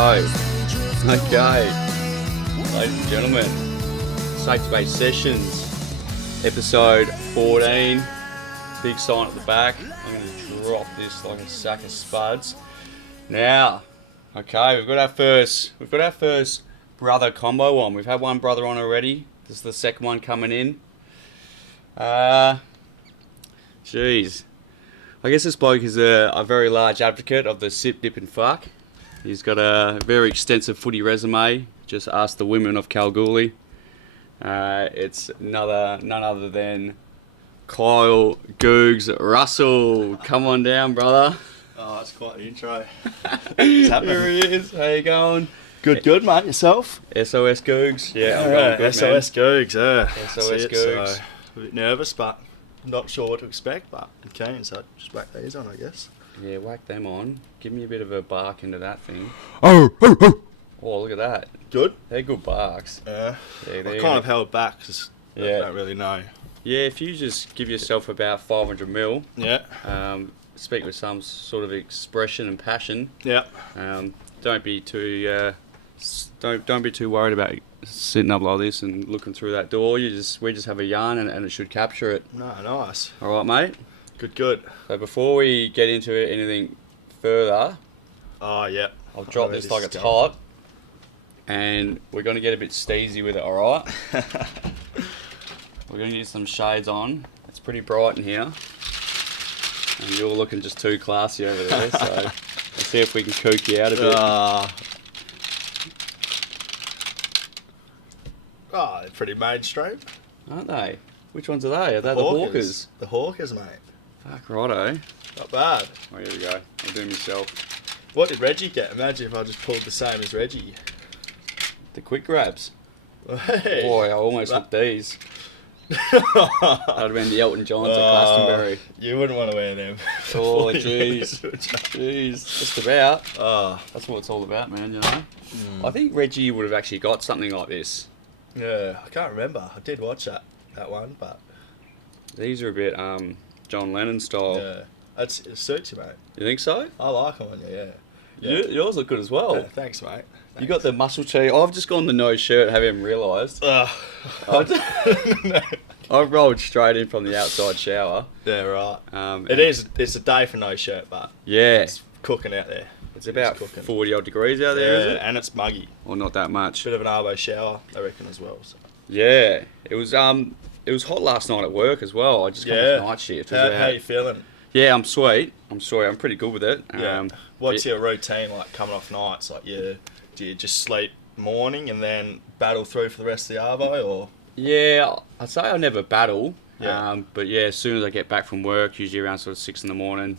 Oh, okay. Ladies and gentlemen, Safe Space Sessions, episode 14. Big sign at the back. I'm going to drop this like a sack of spuds. Now, okay, we've got our first brother combo on. We've had one brother on already. This is the second one coming in. Jeez. I guess this bloke is a very large advocate of the sip, dip and fuck. He's got a very extensive footy resume. Just ask the women of Kalgoorlie. It's none other than Kyle Googs Russell. Come on down, brother. Oh, that's quite the intro. Here he is. How you going? Good, mate. Yourself? SOS Googs. Yeah, I'm going good, SOS Googs, SOS Googs. So, a bit nervous, but not sure what to expect, but I'm keen, so just whack these on, I guess. Yeah, whack them on. Give me a bit of a bark into that thing. Oh, Oh, look at that. Good? They're good barks. Yeah. Yeah, I kind of held back because I don't really know. Yeah, if you just give yourself about 500 mil, Yeah. speak with some sort of expression and passion. Yeah. Don't be too don't be too worried about sitting up like this and looking through that door. We just have a yarn and it should capture it. No, nice. All right, mate. Good. So before we get into anything further, Oh, yeah. I'll drop this like it's hot, and we're gonna get a bit steezy with it. All right. We're gonna get some shades on. It's pretty bright in here, and you're looking just too classy over there. So let's see if we can kook you out a bit. Oh, they're pretty mainstream. Aren't they? Which ones are they? Are they the Hawkers? The Hawkers, mate. Fuck, righto. Not bad. Oh, here we go. I'll do myself. What did Reggie get? Imagine if I just pulled the same as Reggie. The quick grabs. Hey. Boy, I almost took these. That would have been the Elton Johns at Glastonbury. You wouldn't want to wear them. Oh, jeez. Jeez. Just about. Oh. That's what it's all about, man, you know? I think Reggie would have actually got something like this. Yeah, I can't remember. I did watch that one, but... These are a bit John Lennon style. Yeah. It suits you, mate. You think so? I like them on you, yeah. Yours look good as well. Yeah, thanks, mate. You got the muscle tee. I've just gone the no shirt, haven't realised. I've rolled straight in from the outside shower. Yeah, right. It's a day for no shirt, but yeah, it's cooking out there. It's about 40 odd degrees out there, is it? And it's muggy. Or not that much. Bit of an arvo shower, I reckon, as well. So. Yeah, it was hot last night at work as well. I just got this night shift. How you feeling? Yeah, I'm sweet. I'm pretty good with it. Yeah. What's your routine like coming off nights? Like, do you just sleep morning and then battle through for the rest of the arvo, or? Yeah, I'd say I never battle. Yeah. But yeah, as soon as I get back from work, usually around sort of 6 in the morning,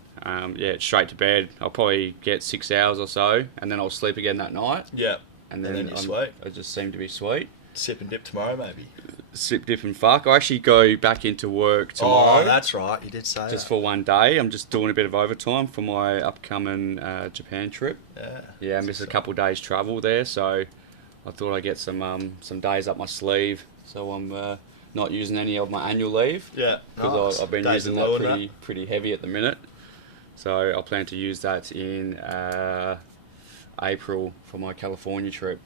straight to bed. I'll probably get 6 hours or so, and then I'll sleep again that night. Yeah. And then you're sweet. I just seem to be sweet. Sip and dip tomorrow, maybe. Sip, dip and fuck. I actually go back into work tomorrow. Oh, that's right. You did say just for one day. I'm just doing a bit of overtime for my upcoming Japan trip. Yeah. Yeah, I missed a couple of days travel there, so I thought I'd get some days up my sleeve. So I'm not using any of my annual leave. Yeah. Because I've been using that pretty heavy at the minute. So I plan to use that in April for my California trip.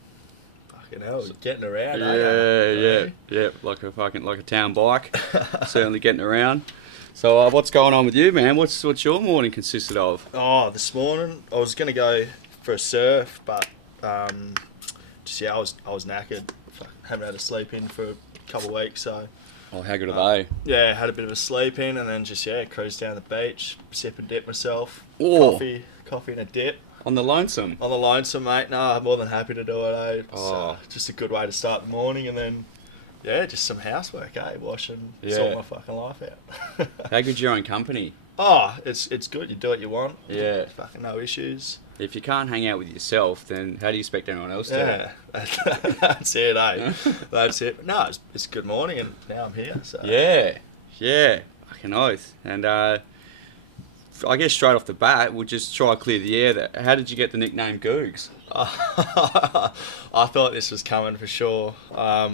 Fucking hell, getting around. Yeah, like a town bike. Certainly getting around. So what's going on with you, man? What's your morning consisted of? Oh, this morning I was gonna go for a surf, but I was knackered. Haven't had a sleep in for a couple of weeks, so. Oh, how good are they? Yeah, had a bit of a sleep in, and then cruised down the beach, sip and dip myself. Oh. Coffee and a dip. On the lonesome? On the lonesome, mate. No, I'm more than happy to do it, eh? Oh. Just a good way to start the morning, and then, just some housework, eh? Wash and sort my fucking life out. How good's your own company? Oh, it's good. You do what you want. Yeah. Fucking no issues. If you can't hang out with yourself, then how do you expect anyone else to? Yeah, that's it, eh? That's it. No, it's a good morning, and now I'm here. So. Yeah. Fucking oath. And I guess straight off the bat, we'll just try to clear the air. How did you get the nickname Googs? I thought this was coming for sure. So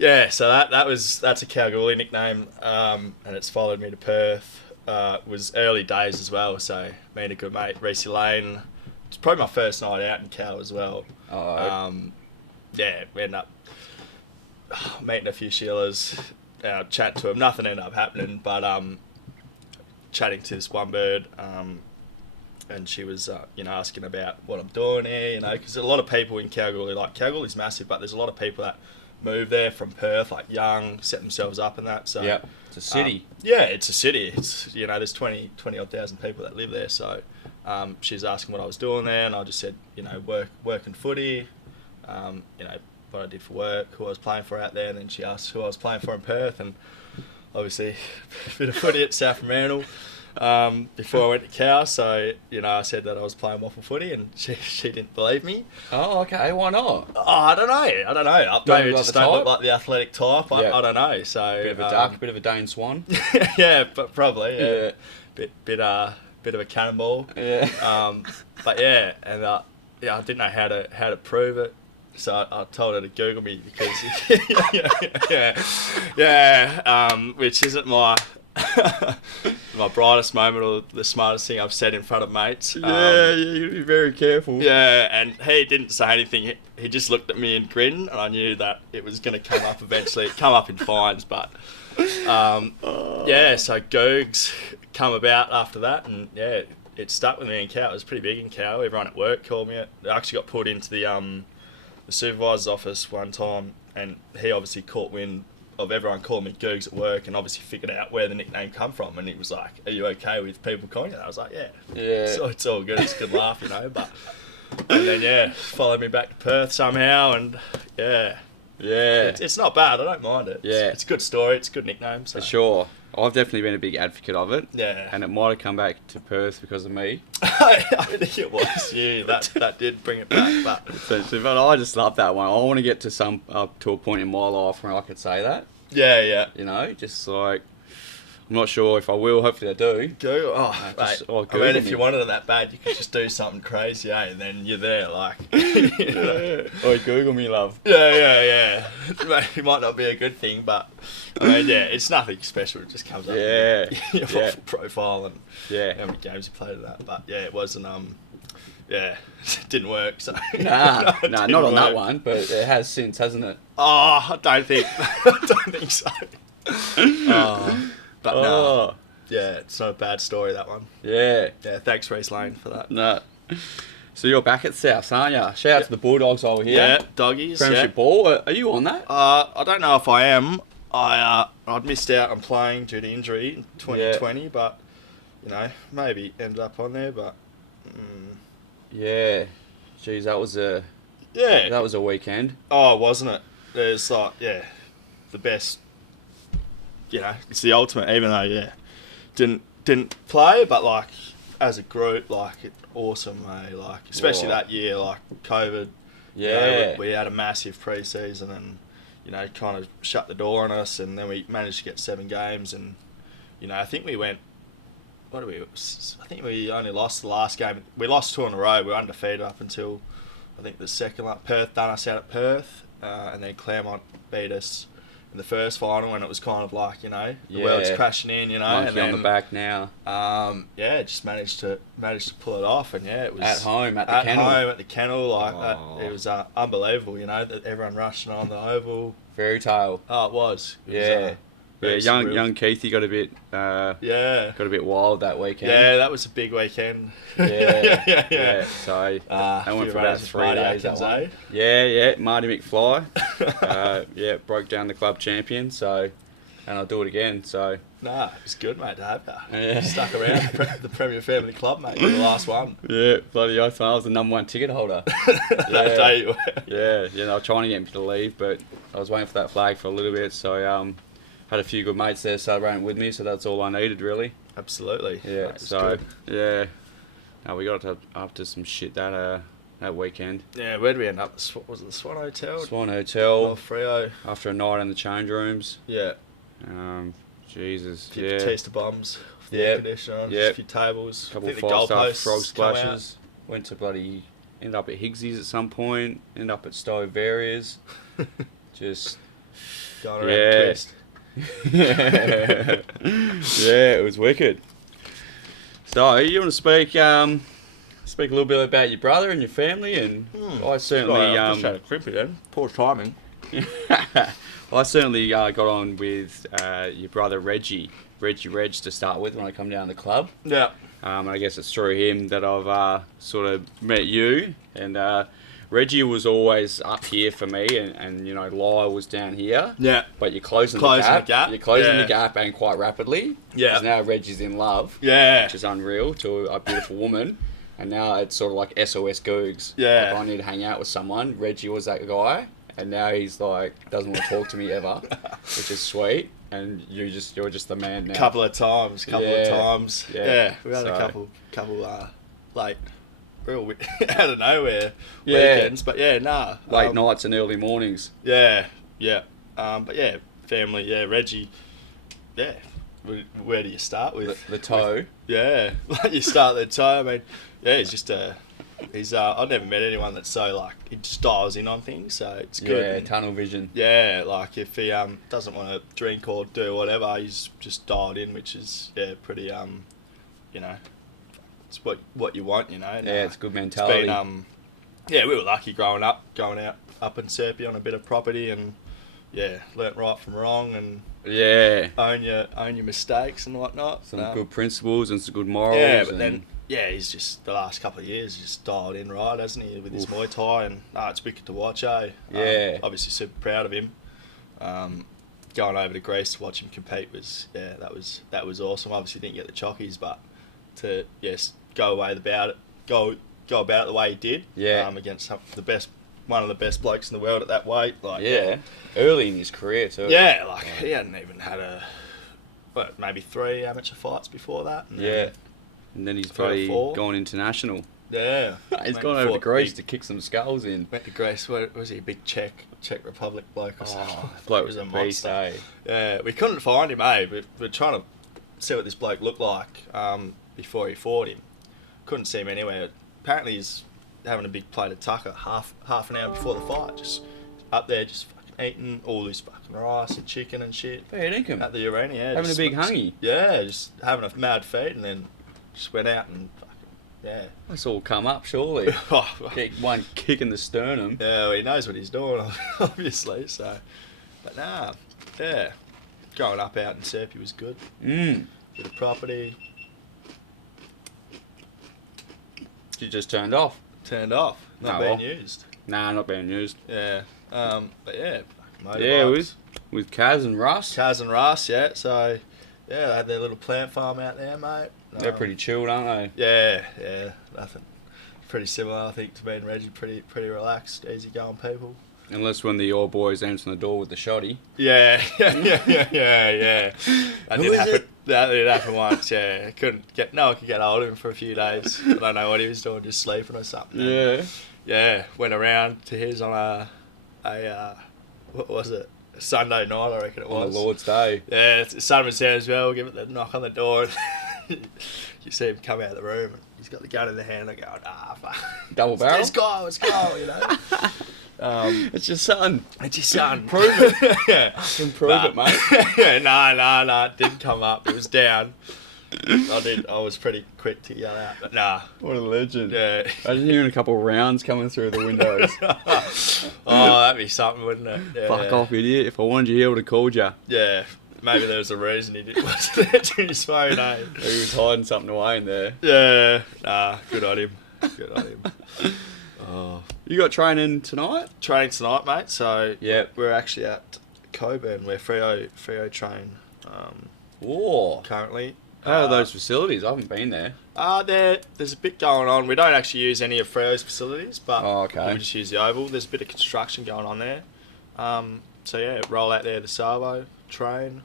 that's a Kalgoorlie nickname, and it's followed me to Perth. Was early days as well, so me and a good mate, Reese Lane, it's probably my first night out in Cal as well. Yeah, we ended up meeting a few Sheilas, chatting to them. Nothing ended up happening, but chatting to this one bird, and she was, asking about what I'm doing here, because a lot of people in Kalgoorlie, Kalgoorlie's massive, but there's a lot of people that move there from Perth, young, set themselves up and that. So yeah, it's a city. It's a city. It's, there's 20 odd thousand people that live there. So she's asking what I was doing there, and I just said, working footy, what I did for work, who I was playing for out there, and then she asked who I was playing for in Perth, and obviously a bit of footy at South Fremantle before I went to Cow. So I said that I was playing waffle footy, and she didn't believe me. Oh, okay. Why not? Oh, I don't know. Maybe it just don't look like the athletic type. I don't know. So bit of a duck, bit of a Dane Swan. Yeah, but probably. Yeah. Bit of a cannonball. Yeah. But yeah, and I didn't know how to prove it. So I told her to Google me because, which isn't my my brightest moment or the smartest thing I've said in front of mates. You gotta be very careful. Yeah, and he didn't say anything. He just looked at me and grinned, and I knew that it was going to come up eventually. It come up in fines, but so Googs come about after that, and it stuck with me in Cow. It was pretty big in Cow. Everyone at work called me it. I actually got put into the supervisor's office one time, and he obviously caught wind of everyone calling me Googs at work, and obviously figured out where the nickname come from, and he was like, "Are you okay with people calling you that?" I was like, "Yeah." So it's all good. It's a good laugh, but and then followed me back to Perth somehow, and it's not bad. I don't mind it. It's a good story. It's a good nickname. So. For sure. I've definitely been a big advocate of it. Yeah. And it might have come back to Perth because of me. I think it was you that did bring it back. But I just love that one. I want to get to a point in my life where I could say that. Yeah. Just like, I'm not sure if I will. Hopefully I do. Google. If you wanted it that bad, you could just do something crazy, and then you're there, Oh, Google me, love. Yeah. It might not be a good thing, but it's nothing special. It just comes up. Your profile and how many games you played of that. But it wasn't. It didn't work. So nah, not on that one. But it has since, hasn't it? Oh, I don't think so. But no. Yeah, it's not a bad story, that one. Yeah. Yeah, thanks, Reece Lane, for that. No. So you're back at South, aren't you? Shout out to the Bulldogs over here. Yeah, doggies. Premiership ball. Are you on that? I don't know if I am. I'd missed out on playing due to injury in 2020, but, maybe ended up on there, but... Yeah. Jeez, that was a weekend. Oh, wasn't it? There's, the best... it's the ultimate, even though, didn't play, but, as a group, awesome, especially that year, COVID. Yeah. We had a massive pre-season and, kind of shut the door on us, and then we managed to get 7 games, and, I think we went, I think we only lost the last game. We lost 2 in a row. We were undefeated up until, I think, the second one. Perth done us out at Perth, and then Claremont beat us in the first final, and it was kind of the world's crashing in, Monkey and then on the back now. Just managed to pull it off, and it was at home at the kennel, it was unbelievable, that everyone rushing on the oval. Fairy tale. Oh, it was. Young Keithy got a bit wild that weekend. Yeah, that was a big weekend. Yeah. So I went for about 3 days. Yeah. Marty McFly. Broke down the club champion. So, and I'll do it again. So. Nah, it's good, mate, to have you. Yeah. Stuck around the Premier Family Club, mate. You're the last one. Yeah, bloody oath. I was the #1 ticket holder. That day you were. Yeah, they were trying to get me to leave, but I was waiting for that flag for a little bit. So had a few good mates there celebrating with me, so that's all I needed, really. Absolutely. Yeah. Mate, so yeah, we got up to some shit that weekend. Yeah, where'd we end up? Was it the Swan Hotel? Swan Hotel. North Freo. After a night in the change rooms. Yeah. Jesus. A few taster bombs. The air conditioner on. A few tables. A couple of 5-star frog splashes. Went to ended up at Higgsy's at some point. Ended up at Stowe Various. Just going around the twist. Yeah, it was wicked. So, you want to speak speak a little bit about your brother and your family, and I certainly I just had a crimpy then. Poor timing. I certainly got on with your brother Reggie Reg to start with when I come down to the club. Yeah. And I guess it's through him that I've sort of met you. And Reggie was always up here for me, and you know, Lyle was down here. Yeah. But you're closing the gap. You're closing Yeah. the gap, and quite rapidly. Yeah. Because now Reggie's in love. Yeah. Which is unreal to a beautiful woman. And now it's sort of like SOS Googs. Yeah. Like, I need to hang out with someone. Reggie was that guy. And now he's like, doesn't want to talk to me ever, which is sweet. And you're just the man now. Couple of times. Yeah. We had a couple like real out of nowhere weekends, but yeah, nah. Late nights and early mornings. Yeah. But yeah, family. Yeah, Reggie. Yeah. Where do you start with the toe? Yeah, like you start the toe. I mean, yeah, he's just I've never met anyone that's so like he just dials in on things, so it's good. Yeah, tunnel vision. Yeah, like if he doesn't want to drink or do whatever, he's just dialed in, which is pretty you know, it's what you want, you know. And, it's good mentality. It's been yeah, we were lucky growing up, going out up in Serpy on a bit of property, and yeah, learnt right from wrong, and own your mistakes and whatnot. Some good principles and some good morals. Yeah, but then he's just the last couple of years just dialed in right, hasn't he, with his Muay Thai, and it's wicked to watch, eh? Yeah. Obviously super proud of him. Going over to Greece to watch him compete was that was awesome. Obviously didn't get the chockies, but to go about it the way he did. Yeah. Against one of the best blokes in the world at that weight. Like early in his career too. Yeah, like he hadn't even had maybe 3 amateur fights before that. And then he's probably gone international. Yeah. He's gone over to Greece to kick some skulls in. Went to Greece. What was he? A big Czech Republic bloke or something? Bloke was a beast, monster. Yeah, we couldn't find him, eh? We're trying to see what this bloke looked like before he fought him. Couldn't see him anywhere. Apparently he's having a big plate of tucker half an hour before the fight. Just up there, just fucking eating all this fucking rice and chicken and shit. Fair dinkum. At the arena, yeah. Having a big hungy. Yeah, just having a mad feed, and then just went out and That's all come up, surely. Get one kick in the sternum. Yeah, well, he knows what he's doing, obviously. So, but growing up out in Serpy was good. Bit of property. You just turned off. Not being used. Nah, not being used. Yeah. But yeah. Yeah, with Kaz and Russ. Yeah. So, yeah, they had their little plant farm out there, mate. They're pretty chilled, aren't they? Yeah. Nothing. Pretty similar, I think, to me and Reggie. Pretty relaxed, easygoing people. Unless when the old boys answer the door with the shoddy. Yeah. That did happen once, yeah. No one could get hold of him for a few days. I don't know what he was doing, just sleeping or something. Yeah. Yeah, went around to his on a what was it? A Sunday night, I reckon it was. On the Lord's Day. Yeah, Son was there as well, give it the knock on the door. You see him come out of the room, and he's got the gun in the hand, and going, fuck. Double barrel? Let's go, you know. It's your son. Prove it. I can prove it, mate. No, it didn't come up. It was down. I was pretty quick to yell out, but nah. What a legend. Yeah. Imagine hearing a couple of rounds coming through the windows. That'd be something, wouldn't it? Yeah. Fuck off, idiot. If I wanted you, he would have called you. Yeah. Maybe there was a reason he wasn't there to his phone, eh? He was hiding something away in there. Yeah. Nah, good on him. You got training tonight? Training tonight, mate. So Yep. we're actually at Coburn where Freo train currently. How are those facilities? I haven't been there. There's a bit going on. We don't actually use any of Freo's facilities, but okay. we just use the Oval. There's a bit of construction going on there. So yeah, roll out there the Savo, train.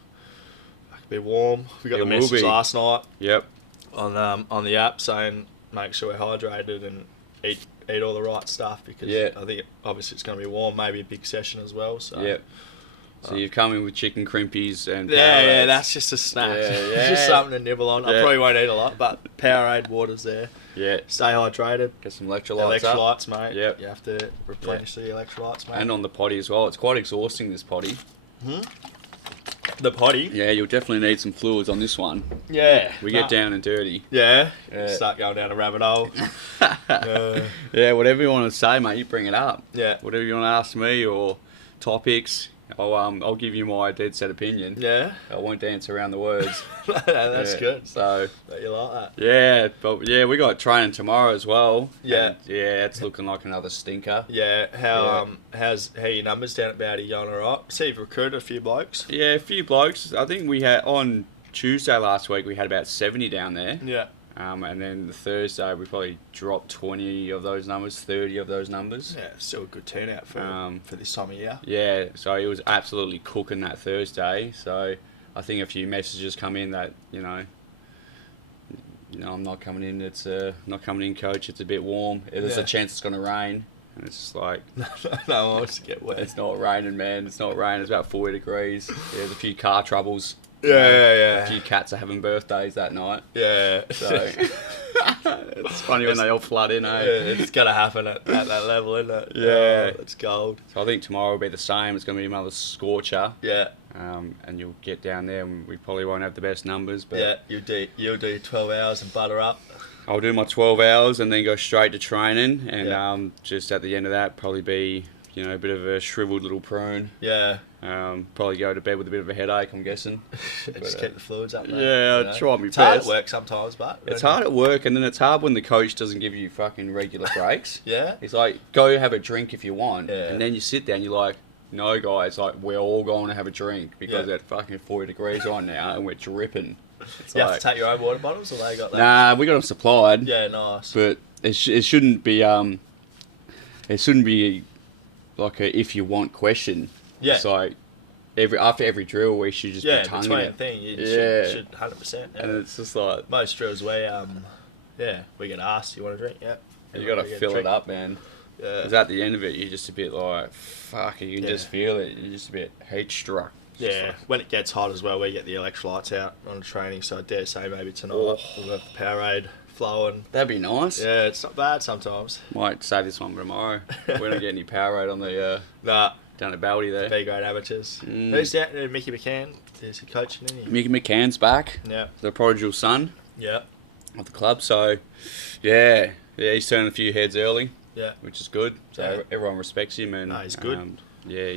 It could be warm. We got the message last night. Yep. On the app saying make sure we're hydrated and eat all the right stuff because I think obviously it's going to be warm. Maybe a big session as well. So yep. So you've come in with chicken crimpies and yeah, that's just a snack. It's just something to nibble on. I probably won't eat a lot, but Powerade water's there. Yeah. Stay hydrated. Get some electrolytes Electrolytes, mate. Yep. You have to replenish the electrolytes, mate. And on the potty as well. It's quite exhausting, this potty. The potty. Yeah, you'll definitely need some fluids on this one. Yeah. We get down and dirty. Yeah. Yeah. Start going down a rabbit hole. Yeah, whatever you want to say, mate, you bring it up. Yeah. Whatever you want to ask me or topics, I'll give you my dead set opinion. Yeah. I won't dance around the words. That's Yeah, good. So, That you like that. yeah, but yeah, we got training tomorrow as well. Yeah. And, yeah, it's looking like another stinker. Yeah. How your numbers down at Bowdy going alright? See you've recruited a few blokes. Yeah, a few blokes. I think we had on Tuesday last week we had about 70 down there. Yeah. And then the Thursday we probably dropped 20 of those numbers, 30 of those numbers. Yeah, still a good turnout for this time of year. Yeah, so it was absolutely cooking that Thursday. So I think a few messages come in that I'm not coming in. It's not coming in, coach. It's a bit warm. There's a chance it's gonna rain, and it's just like No one wants to get wet. it's not raining, man. It's not raining. It's about 40 degrees. There's a few car troubles. Yeah. A few cats are having birthdays that night. Yeah. So it's funny when they all flood in, eh? Yeah, it's gonna happen at that level, isn't it? Yeah. Oh, it's gold. So I think tomorrow will be the same. It's going to be another scorcher. Yeah. And you'll get down there and we probably won't have the best numbers. But Yeah, you'll do 12 hours and butter up. I'll do my 12 hours and then go straight to training. And Yeah. just at the end of that, probably be, a bit of a shriveled little prune. Yeah. Probably go to bed with a bit of a headache, I'm guessing. Just keep the fluids up, mate. Yeah, I'll try my It's hard at best. work sometimes, but... It's hard at work, and then it's hard when the coach doesn't give you fucking regular breaks. Yeah? He's like, go have a drink if you want. Yeah. And then you sit down, you're like, no, guys, like, we're all going to have a drink because Yeah. it's fucking 40 degrees on now and we're dripping. It's You have like, to take your own water bottles, or they got that? nah, we got them supplied. Yeah, nice. But it shouldn't be, like a if you want question. Yeah. It's like, after every drill, we should just Yeah, be tonguing between it. thing, you Yeah. should 100%. Yeah. And it's just like, Most drills we get asked, you want a drink? Yeah. you got to We get a fill it drink. up, man. Yeah. Because at the end of it, you're just a bit like, fuck, you can Yeah. just feel it. You're just a bit heat struck. It's just Yeah, like, when it gets hot as well, we get the electrolytes out on training, so I dare say maybe tonight Oh. we'll have the Powerade flowing. that'd be nice. Yeah, it's not bad sometimes. Might say this one tomorrow. We don't get any Powerade on the Nah, down at Baldy there. B-grade amateurs. Mm. Who's that? Mickey McCann? Is he coaching, isn't he? Mickey McCann's back, Yeah. the prodigal son Yeah. of the club. So, yeah, he's turning a few heads early, Yeah. which is good. So Yeah. everyone respects him, and No, he's good. Yeah,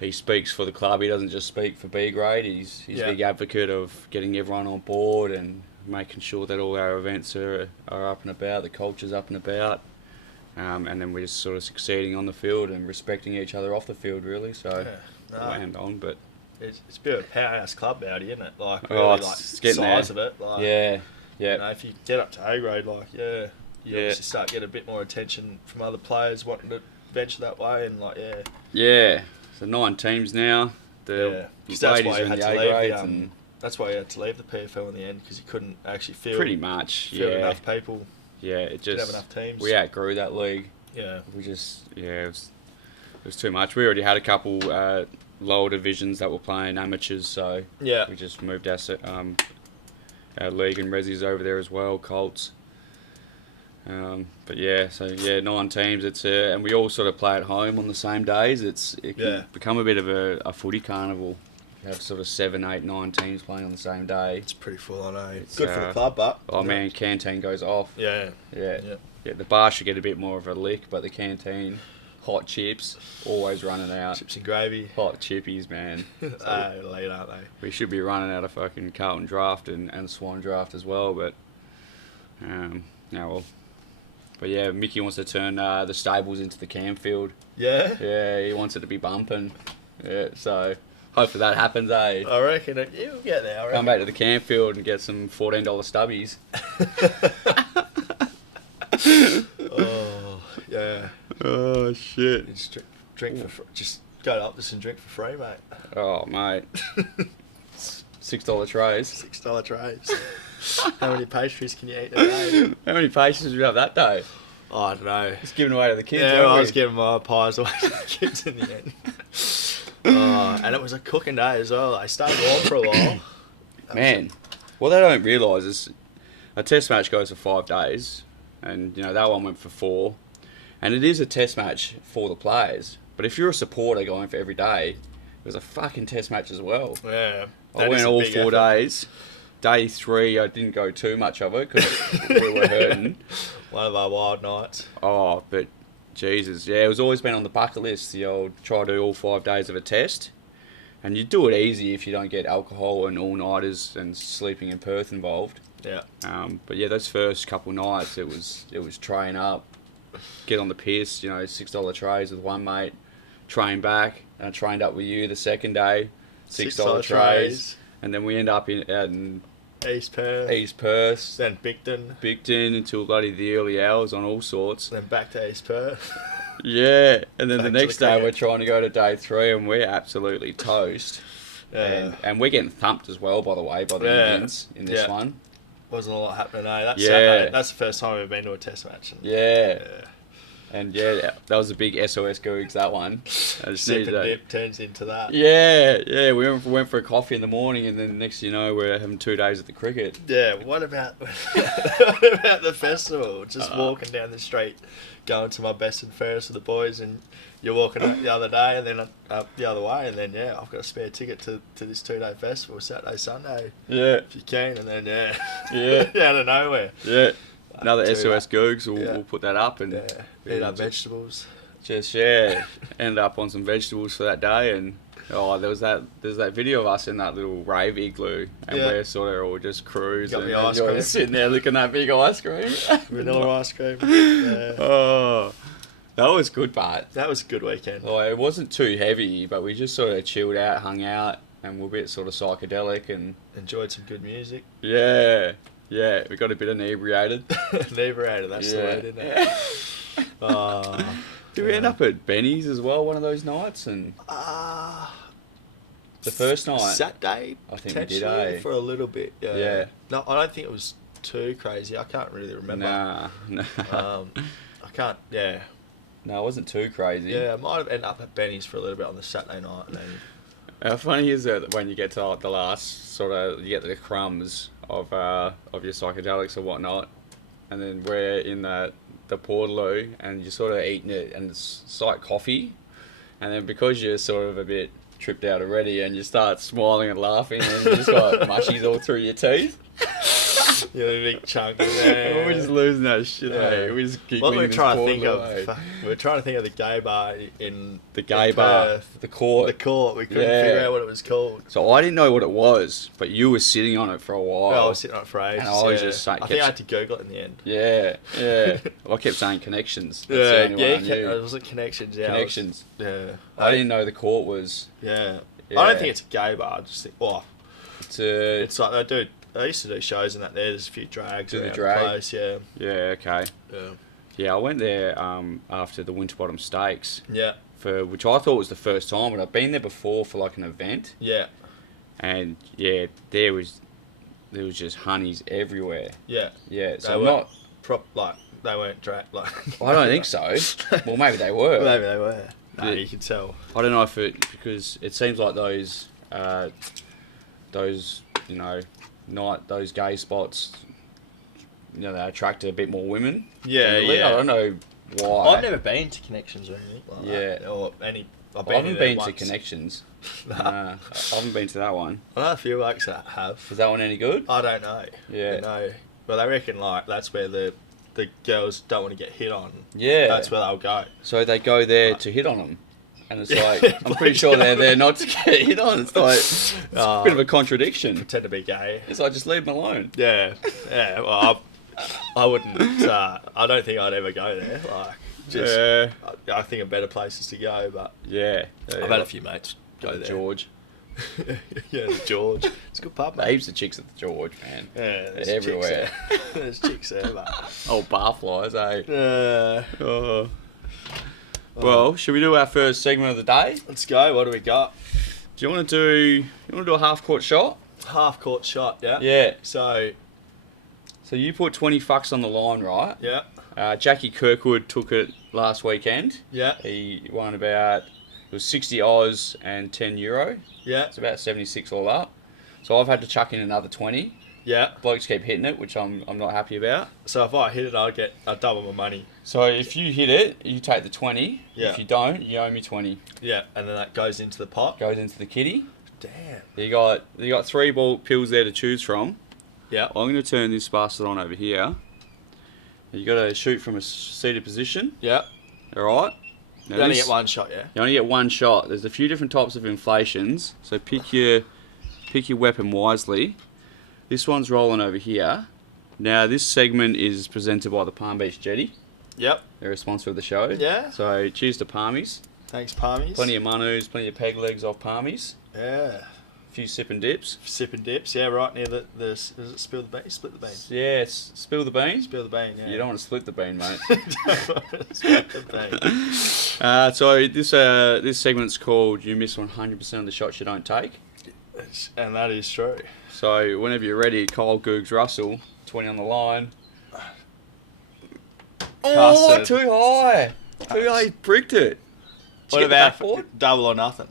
he speaks for the club. He doesn't just speak for B grade. He's Yeah. a big advocate of getting everyone on board and making sure that all our events are up and about, the culture's up and about, and then we're just sort of succeeding on the field and respecting each other off the field, really. So, Yeah. Nah, land on, but it's a bit of a powerhouse club out here, isn't it? Like, Oh, really, it's like, getting size there. of it. Like, yeah, You know, if you get up to A grade, like, you Yeah. obviously start getting a bit more attention from other players wanting to venture that way, and like, yeah. So 9 teams now. The 'Cause that's ladies why are you in had the to A leave grades, the, and that's why you had to leave the PFL in the end, because you couldn't actually field pretty much, field yeah, enough people, yeah. It didn't have just enough teams. we outgrew that league. Yeah, We just it was too much. We already had a couple lower divisions that were playing amateurs, so yeah, we just moved our league and Resi's over there as well, Colts. But yeah, so yeah, 9 teams. It's and we all sort of play at home on the same days. It can Yeah. become a bit of a footy carnival. You have sort of 7, 8, 9 teams playing on the same day. it's pretty full on. It's, Good for the club, but Oh man, canteen goes off. yeah, Yeah. Yeah. Yeah, the bar should get a bit more of a lick, but the canteen, hot chips, always running out. chips and gravy. Hot chippies, man. Late, aren't they? We should be running out of fucking Carlton Draft and Swan Draft as well, but well. But yeah, Mickey wants to turn the stables into the Camfield. Yeah, Yeah, he wants it to be bumping. Yeah, so hopefully that happens, eh? I reckon you'll get there. I reckon. Come back to the Camfield and get some $14 stubbies. Oh yeah, Oh shit. just drink for free. Just go to Optus and drink for free, mate. Oh mate. $6 trays. $6 trays. How many pastries can you eat a day? How many pastries did you have that day? Oh, I don't know. Just giving away to the kids. Yeah, weren't I we? was giving my pies away to the kids in the end. And it was a cooking day as well. They stayed warm for a while. Man, what they don't realise is a test match goes for 5 days, and that one went for 4, and it is a test match for the players. But if you're a supporter going for every day, was a fucking test match as well. Yeah. I went all 4 days. Day 3, I didn't go too much of it because we were hurting. One of our wild nights. Oh, but Jesus, yeah, it was always been on the bucket list. The old try to do all 5 days of a test, and you do it easy if you don't get alcohol and all-nighters and sleeping in Perth involved. Yeah. But yeah, those first couple nights, it was train up, get on the piss, $6 trays with one mate, train back, and I trained up with you the second day, $6 trays, and then we end up out in East Perth. Then Bigton until bloody the early hours on all sorts. Then back to East Perth. Yeah, and then the next day we're trying to go to day 3 and we're absolutely toast. Yeah. And we're getting thumped as well, by the way, by the Indians in this one. Wasn't a lot happening, eh? That's the first time we've been to a test match. And that was a big SOS Googs, that one. Sip and dip turns into that. Yeah, we went for a coffee in the morning and then the next thing you know, we're having 2 days at the cricket. Yeah, what about the festival? Just walking down the street, going to my best and fairest with the boys, and you're walking up the other day and then up the other way, and then, I've got a spare ticket to this 2-day festival, Saturday, Sunday. Yeah. If you can, and then, Yeah. out of nowhere. Yeah. Another SOS Googs, we'll put that up and eat our vegetables. Just end up on some vegetables for that day, and there's that video of us in that little rave igloo, and we're sort of all just cruising. Got me ice cream. Just sitting there looking at that big ice cream, vanilla ice cream. Yeah. Oh, that was good, but that was a good weekend. It wasn't too heavy, but we just sort of chilled out, hung out, and we're a bit sort of psychedelic and enjoyed some good music. Yeah, we got a bit inebriated. Inebriated, that's the word, isn't it? Did we end up at Benny's as well one of those nights? And the first night, Saturday, I think we did, for a little bit. Yeah. No, I don't think it was too crazy. I can't really remember. Nah. I can't. Yeah. No, it wasn't too crazy. Yeah, I might have ended up at Benny's for a little bit on the Saturday night. And then... How funny is it when you get to the last you get the crumbs of your psychedelics or whatnot, and then we're in the portaloo and you're sort of eating it and it's like coffee, and then because you're sort of a bit tripped out already and you start smiling and laughing and you just got mushies all through your teeth. Yeah, a big chunk in there. We're just losing that shit. We're just giggling. What we're trying to think of, we're trying to think of the gay bar in Perth. The court. We couldn't figure out what it was called. So I didn't know what it was, but you were sitting on it for a while. Well, I was sitting on it for ages. And I was just saying, I think I had to Google it in the end. Yeah. Well, I kept saying connections. Was it connections? Yeah. Connections. I didn't know the court was. Yeah. I don't think it's a gay bar. I just think, it's like they used to do shows in that there. There's a few drags around the place, yeah. Yeah, okay. Yeah, I went there after the Winterbottom Stakes. Yeah. Which I thought was the first time, but I've been there before for like an event. Yeah. And there was just honeys everywhere. Yeah. Yeah. So they weren't drag I don't think so. Well, maybe they were. Maybe they were. No, you can tell. I don't know because it seems like those those gay spots, they attract a bit more women. Yeah, I don't know why. I've never been to Connections or anything like that. Or any. I haven't been to Connections. Nah, I haven't been to that one. I know a few blokes that have. Is that one any good? I don't know. Yeah. No. But they reckon that's where the girls don't want to get hit on. Yeah. That's where they'll go. So they go there to hit on them. And it's like, I'm pretty sure they're there not to get hit on. It's like, it's a bit of a contradiction. Pretend to be gay. It's like, just leave them alone. Yeah. Well, I wouldn't, I don't think I'd ever go there. I think of better places to go, but... Yeah. I've had a few mates go there. George. Yeah, the George. It's a good pub, mate. Heaps of chicks at the George, man. Yeah, there's they're everywhere. There's chicks there, mate. Oh, barflies, eh? Well, should we do our first segment of the day? Let's go. What do we got? Do you want to do a half court shot? Half court shot, yeah. Yeah. So you put 20 fucks on the line, right? Yeah. Jackie Kirkwood took it last weekend. Yeah. He won it was 60 Oz and €10. Yeah. It's about 76 all up. So I've had to chuck in another 20. Yeah. Blokes keep hitting it, which I'm not happy about. So if I hit it, I'd double my money. So if you hit it, you take the 20. Yeah. If you don't, you owe me 20. Yeah, and then that goes into the pot. Goes into the kitty. Damn. You got 3 ball pills there to choose from. Yeah. I'm going to turn this bastard on over here. You got to shoot from a seated position. Yeah. All right. You only get one shot, yeah? You only get one shot. There's a few different types of inflations, so pick your weapon wisely. This one's rolling over here. Now, this segment is presented by the Palm Beach Jetty. Yep. They're a sponsor of the show. Yeah. So, cheers to Palmies. Thanks, Palmies. Plenty of manus, plenty of peg legs off Palmies. Yeah. A few sip and dips. Sip and dips, yeah, right near the is it spill the bean? Split the bean. Yeah, spill the bean. Spill the bean, yeah. You don't want to split the bean, mate. Split the bean. So, this segment's called You Miss 100% of the Shots You Don't Take. And that is true. So, whenever you're ready, Kyle Googs Russell, 20 on the line. Oh, Custard. too high. Too high, he bricked it. Did What you get the about backboard? double or nothing?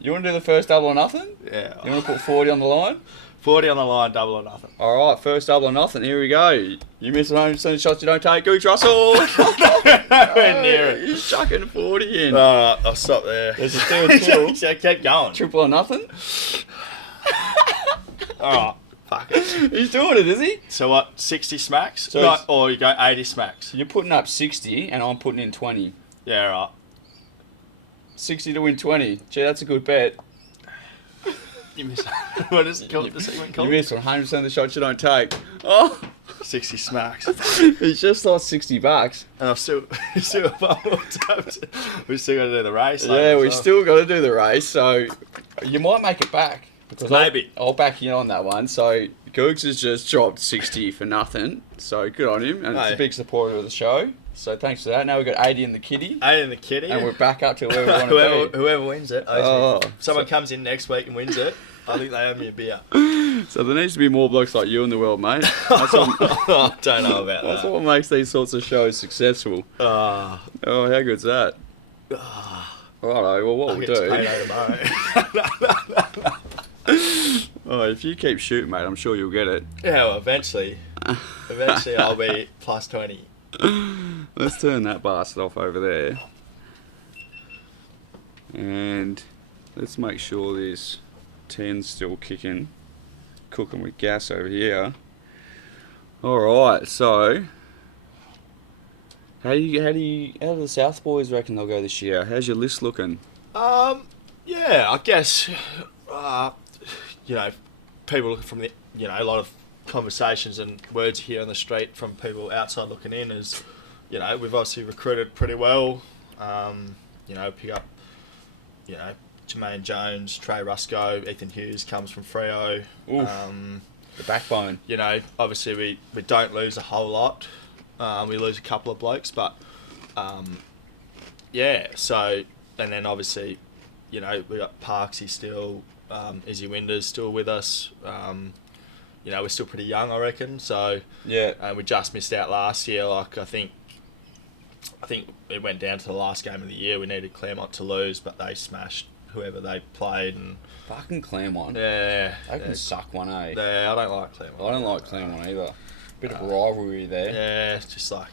You want to do the first double or nothing? Yeah. You want to put 40 on the line? 40 on the line, double or nothing. All right, first double or nothing. Here we go. You miss 100% of the shots you don't take. Googs Russell. Nowhere near it. You're chucking 40 in. Alright, I'll stop there. There's a two. Yeah, keep going. Triple or nothing. Alright, fuck it. He's doing it, is he? So what, 60 smacks? So No, it's- or you go 80 smacks? You're putting up 60 and I'm putting in 20. Yeah, right. 60 to win 20. Gee, that's a good bet. You miss. What is it called? The segment You called? miss 100% of the shots you don't take. Oh, 60 smacks. he's just lost $60. And I've still we still got to do the race. Yeah, later we as well. still got to do the race, so you might make it back. Because Maybe. I'll back you on that one. So Googs has just dropped 60 for nothing. So good on him, and it's Hey. a big supporter of the show. So thanks for that. Now we've got 80 in the kitty, 8 in the kitty. and we're back up to where we want to be. whoever wins it. Oh, If someone comes in next week and wins it, I think they owe me a beer. So there needs to be more blokes like you in the world, mate. That's what, I don't know about that's that. what makes these sorts of shows successful. Ah, Oh, how good's that? Righto, well, what I'll we'll get to do... payday tomorrow. Oh, if you keep shooting, mate, I'm sure you'll get it. Yeah, well, eventually I'll be plus 20. Let's turn that bastard off over there. And let's make sure this 10's still cooking with gas over here. Alright, so how do the South boys reckon they'll go this year? How's your list looking? Yeah, I guess, people looking from the, a lot of conversations and words here on the street from people outside looking in is, we've obviously recruited pretty well. Pick up, Jermaine Jones, Trey Rusco, Ethan Hughes comes from Freo. Oof. The backbone. Obviously we don't lose a whole lot. We lose a couple of blokes, but so, and then obviously, we got Parksy still, Izzy Winders still with us. We're still pretty young, I reckon. So Yeah. we just missed out last year. Like I think it went down to the last game of the year. We needed Claremont to lose, but they smashed whoever they played, and Fucking Claremont. yeah, They can suck one, eh? I don't like Claremont. I don't like Claremont either. Bit of rivalry there. Yeah, it's just like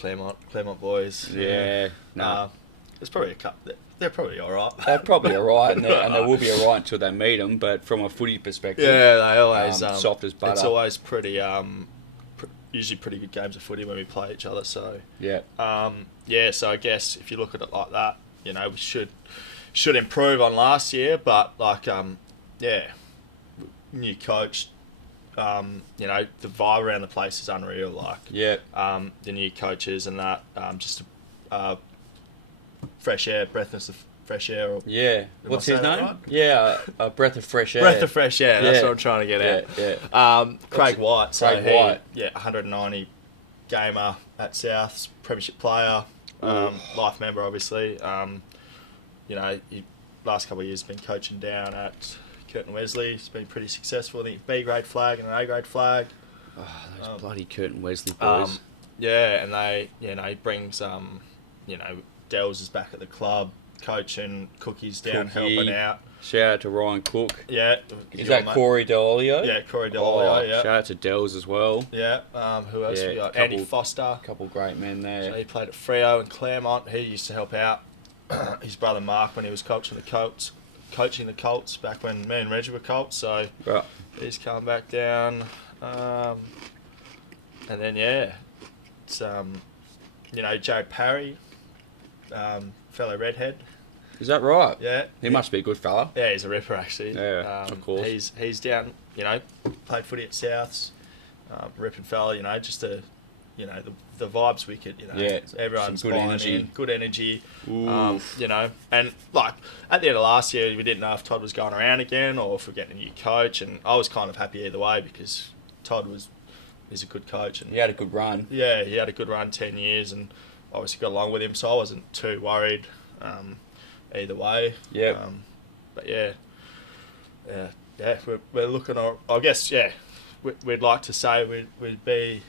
Claremont boys. Yeah. Nah. There's probably a couple. They're probably all right. They're probably alright, and they will be alright until they meet them, but from a footy perspective, Yeah, they always soft as butter. It's always pretty usually pretty good games of footy when we play each other. So yeah. So I guess if you look at it like that, we should improve on last year, but new coach. The vibe around the place is unreal. Like Yeah. the new coaches and that, just fresh air, breathness of fresh air. Or Yeah. What's I his saying name? that right? Yeah, a breath of fresh air. Breath of fresh air. That's Yeah. what I'm trying to get at. Yeah. Craig White. So Craig White. 190 gamer at Souths, premiership player, life member, obviously. He last couple of years been coaching down at Curtin Wesley. He's been pretty successful. I think B grade flag and an A grade flag. Oh, those bloody Curtin Wesley boys. And he brings Dells is back at the club. coaching, Cookie's down Cookie. helping out. Shout out to Ryan Cook. Yeah. Is that Corey Delio? Yeah, Corey Delio, yeah. Shout out to Dells as well. Yeah, who else Yeah, we got? couple- Andy Foster. A couple great men there. So he played at Freo and Claremont. He used to help out his brother Mark when he was coaching the Colts back when me and Reggie were Colts. So Right. he's come back down. And then, it's, Jared Parry, fellow redhead. Is that right? Yeah. He must be a good fella. Yeah, he's a ripper, actually. Yeah, of course. He's down, played footy at Souths, ripping fella, just the vibe's wicked, Yeah, everyone's some good buying energy. in, good energy, Oof. and like at the end of last year, we didn't know if Todd was going around again or if we're getting a new coach, and I was kind of happy either way because Todd is a good coach, and He had a good run. yeah, he had a good run, 10 years, and obviously got along with him, so I wasn't too worried either way. Yep. But we're looking. I guess we'd like to say we'd be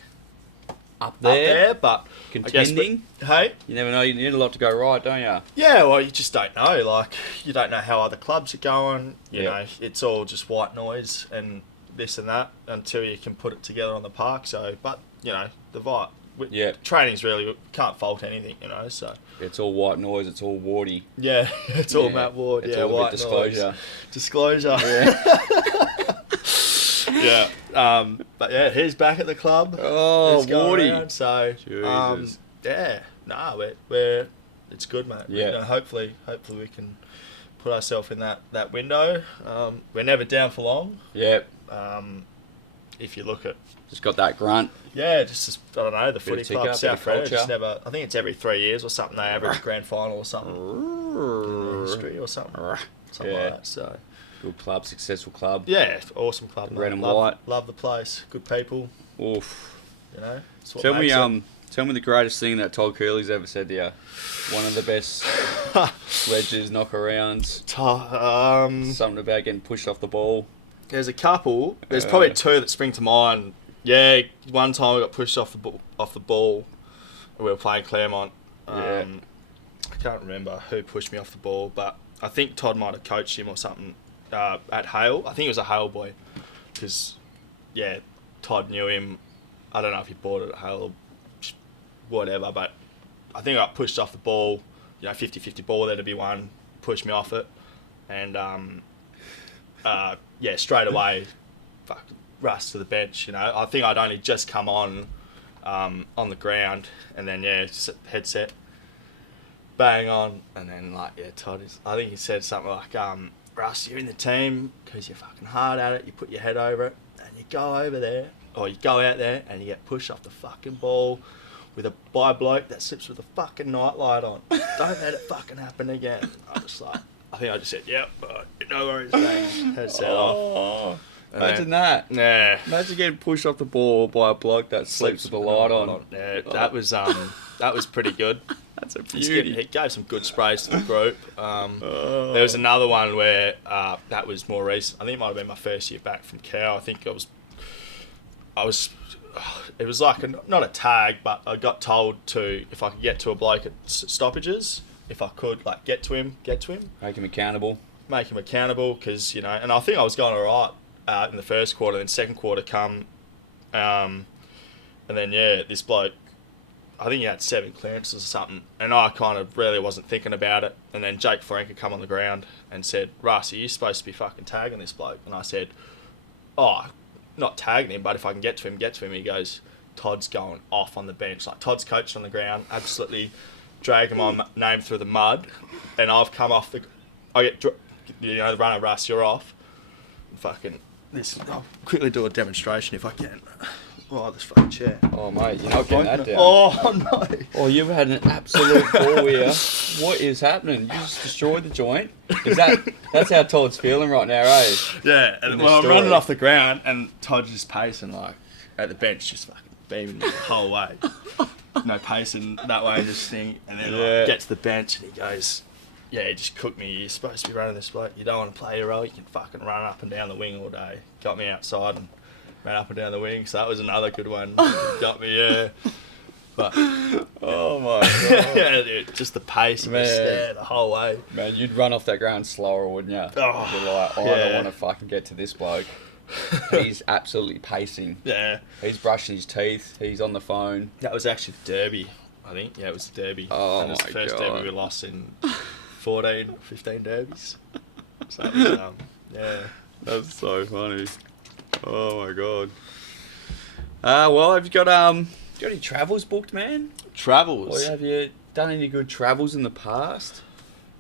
Up up there, but Contending. I guess hey, You never know. You need a lot to go right, don't you? yeah. Well, you just don't know. Like you don't know how other clubs are going. You Yeah. know, it's all just white noise and this and that until you can put it together on the park. So, but the vibe. Yeah. Training's really can't fault anything. So. It's all white noise. It's all warty. Yeah, it's all Yeah. Matt Ward. It's yeah, all a bit white disclosure. noise. Disclosure. Yeah. Yeah. But yeah, he's back at the club. Oh, He's going warty. around, so Jesus. we're it's good, mate. Yeah. Hopefully we can put ourselves in that window. We're never down for long. Yep. If you look at Just got that grunt. just I don't know, the footy of tick club up, South bit of Freo just culture. never. I think it's every 3 years or something. They average grand final or something. History or something. Something Yeah. like that. So. Good club, successful club. Yeah, awesome club. Red mate. and love, white. Love the place. Good people. Oof. That's what Tell me, makes it. tell me the greatest thing that Todd Curley's ever said to you. One of the best sledges, knockarounds. Something about getting pushed off the ball. There's a couple. There's probably two that spring to mind. Yeah, one time we got pushed off the ball. We were playing Claremont. Yeah. I can't remember who pushed me off the ball, but I think Todd might have coached him or something at Hale. I think it was a Hale boy, because Todd knew him. I don't know if he bought it at Hale or whatever, but I think I got pushed off the ball. 50-50 ball there to be one. Pushed me off it, and straight away, Russ to the bench. I think I'd only just come on the ground, and then headset, bang on, and then Todd is. I think he said something like, "Russ, you're in the team because you're fucking hard at it. You put your head over it, and you go over there, or you go out there, and you get pushed off the fucking ball with a bloke that slips with a fucking nightlight on. Don't let it fucking happen again." I think I just said, "Yep, no worries, bang." Headset off. Oh, And imagine then- that. Yeah. Imagine getting pushed off the ball by a bloke that sleeps with the light on. Yeah, that was pretty good. That's a He beauty. gave some good sprays to the group. There was another one where that was more recent. I think it might have been my first year back from Cow. I think it was like not a tag, but I got told to, if I could get to a bloke at stoppages, if I could get to him, Make him accountable. make him accountable, because and I think I was going all right in the first quarter. Then second quarter come, and then this bloke, I think he had 7 clearances or something, and I kind of really wasn't thinking about it. And then Jake Frank had come on the ground and said, "Russ, are you supposed to be fucking tagging this bloke?" And I said, "Oh, not tagging him, but if I can get to him." He goes, "Todd's going off on the bench." Todd's coached on the ground, absolutely dragging my name through the mud, and I've come off the runner, "Russ, you're off." And fucking this. I'll quickly do a demonstration if I can. Oh, this fucking chair. Oh, mate, you're not getting that down. Oh no. Oh, you've had an absolute ball here. What is happening? You just destroyed the joint? That's how Todd's feeling right now, eh? Yeah, and this I'm story. running off the ground, and Todd's just pacing at the bench, just fucking beaming the whole way. No pacing that way, just thing. And then get to the bench, and he goes, "Yeah, he just cooked me. You're supposed to be running this bloke. You don't want to play your role. You can fucking run up and down the wing all day." Got me outside and ran up and down the wing, so that was another good one. Got me, But Oh my god. yeah, dude, just the pace, Man. the whole way. Man, you'd run off that ground slower, wouldn't you? Oh, You'd be like, I yeah. don't want to fucking get to this bloke. He's absolutely pacing. Yeah, He's brushing his teeth. He's on the phone. that was actually the derby. I think it was the derby. Oh that was the my first God. derby we lost in 14, 15 derbies. So it was, yeah. That's so funny. Oh my god. Well, have you got any travels booked, man? Travels. Or have you done any good travels in the past?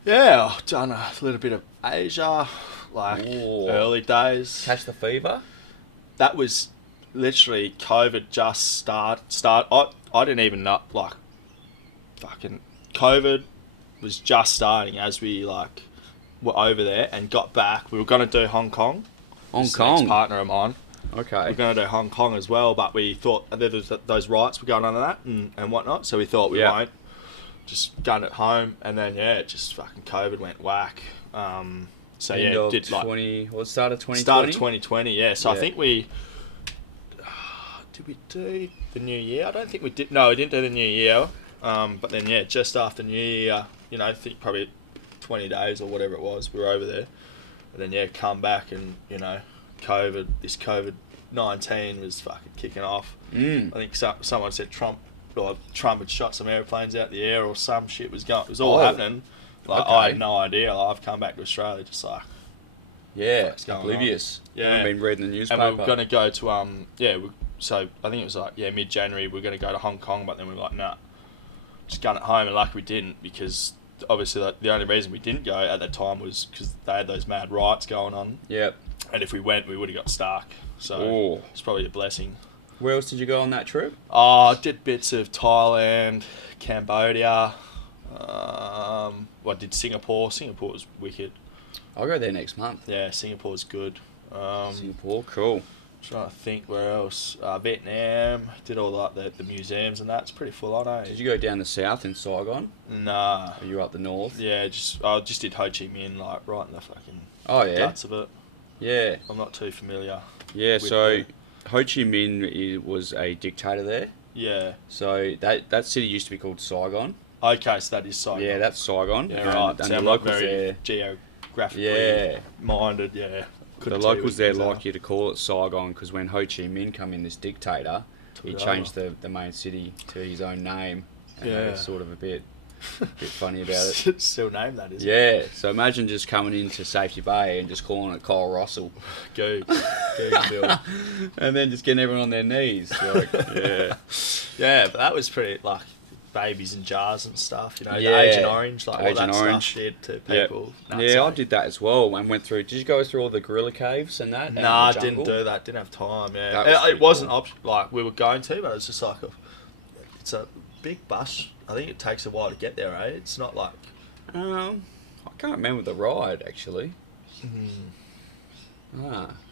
Yeah, I've done a little bit of Asia, like Ooh. early days. Catch the fever? That was literally COVID just start. I didn't even know, like, fucking COVID was just starting as we like were over there and got back. We were gonna do Hong Kong. Hong This Kong. next partner of mine. Okay. We were going to do Hong Kong as well, but we thought those riots were going on that and whatnot, so we thought we won't. Just gun at home, and then just fucking COVID went whack. So End of did like 20. Well, start of 2020. start of 2020. Yeah, so I Yeah. think we did we do the New Year? I don't think we did. No, we didn't do the New Year. But then just after New Year, I think probably 20 days or whatever it was, we were over there, and then come back and this COVID-19 was fucking kicking off. I think someone said Trump had shot some airplanes out the air or some shit was going. It was all happening. Like okay. I had no idea. Like, I've come back to Australia just like Yeah, what's going oblivious. on? Yeah. I've been reading the newspaper. And we were going to go to so I think it was like mid-January we were going to go to Hong Kong, but then we were like nah, just gun at home, and lucky we didn't, because obviously the only reason we didn't go at that time was because they had those mad riots going on. Yep. And if we went, we would have got stuck. So Ooh. it's probably a blessing. Where else did you go on that trip? I did bits of Thailand, Cambodia. I did Singapore. Singapore was wicked. I'll go there next month. Yeah, Singapore's good. Singapore, cool. Trying to think where else. Vietnam. Did all like the museums and that. It's pretty full on, eh? Did you go down the south in Saigon? Nah. Are you up the north? Yeah, I just did Ho Chi Minh, like right in the fucking Oh yeah. guts of it. Yeah. I'm not too familiar. Yeah. with So the- Ho Chi Minh was a dictator there. Yeah. So that city used to be called Saigon. Okay, so that is Saigon. Yeah, that's Saigon. Yeah, And- right. And So the I'm not locals very there. geographically Yeah. minded. Yeah. The Couldn't tell you locals what there things are. like you to call it Saigon because when Ho Chi Minh come in, this dictator, he Took it changed the main city to his own name. And that Yeah. was sort of a bit funny about it. Still name that, isn't it? Yeah, so imagine just coming into Safety Bay and just calling it Kyle Russell. Googs. Googs Bill. And then just getting everyone on their knees. Like, yeah. Yeah, but that was pretty, like, babies in jars and stuff, Yeah. the Agent Orange, like Agent what that Orange. stuff did to Yep. people. Nuts, Yeah, I eh? did that as well and went through. Did you go through all the gorilla caves and that? and Nah, I the didn't jungle? do that. Didn't have time. Yeah, That was it pretty wasn't cool. like we were going to, but it's just like it's a big bus. I think it takes a while to get there, eh? It's not like I can't remember the ride actually. Hmm.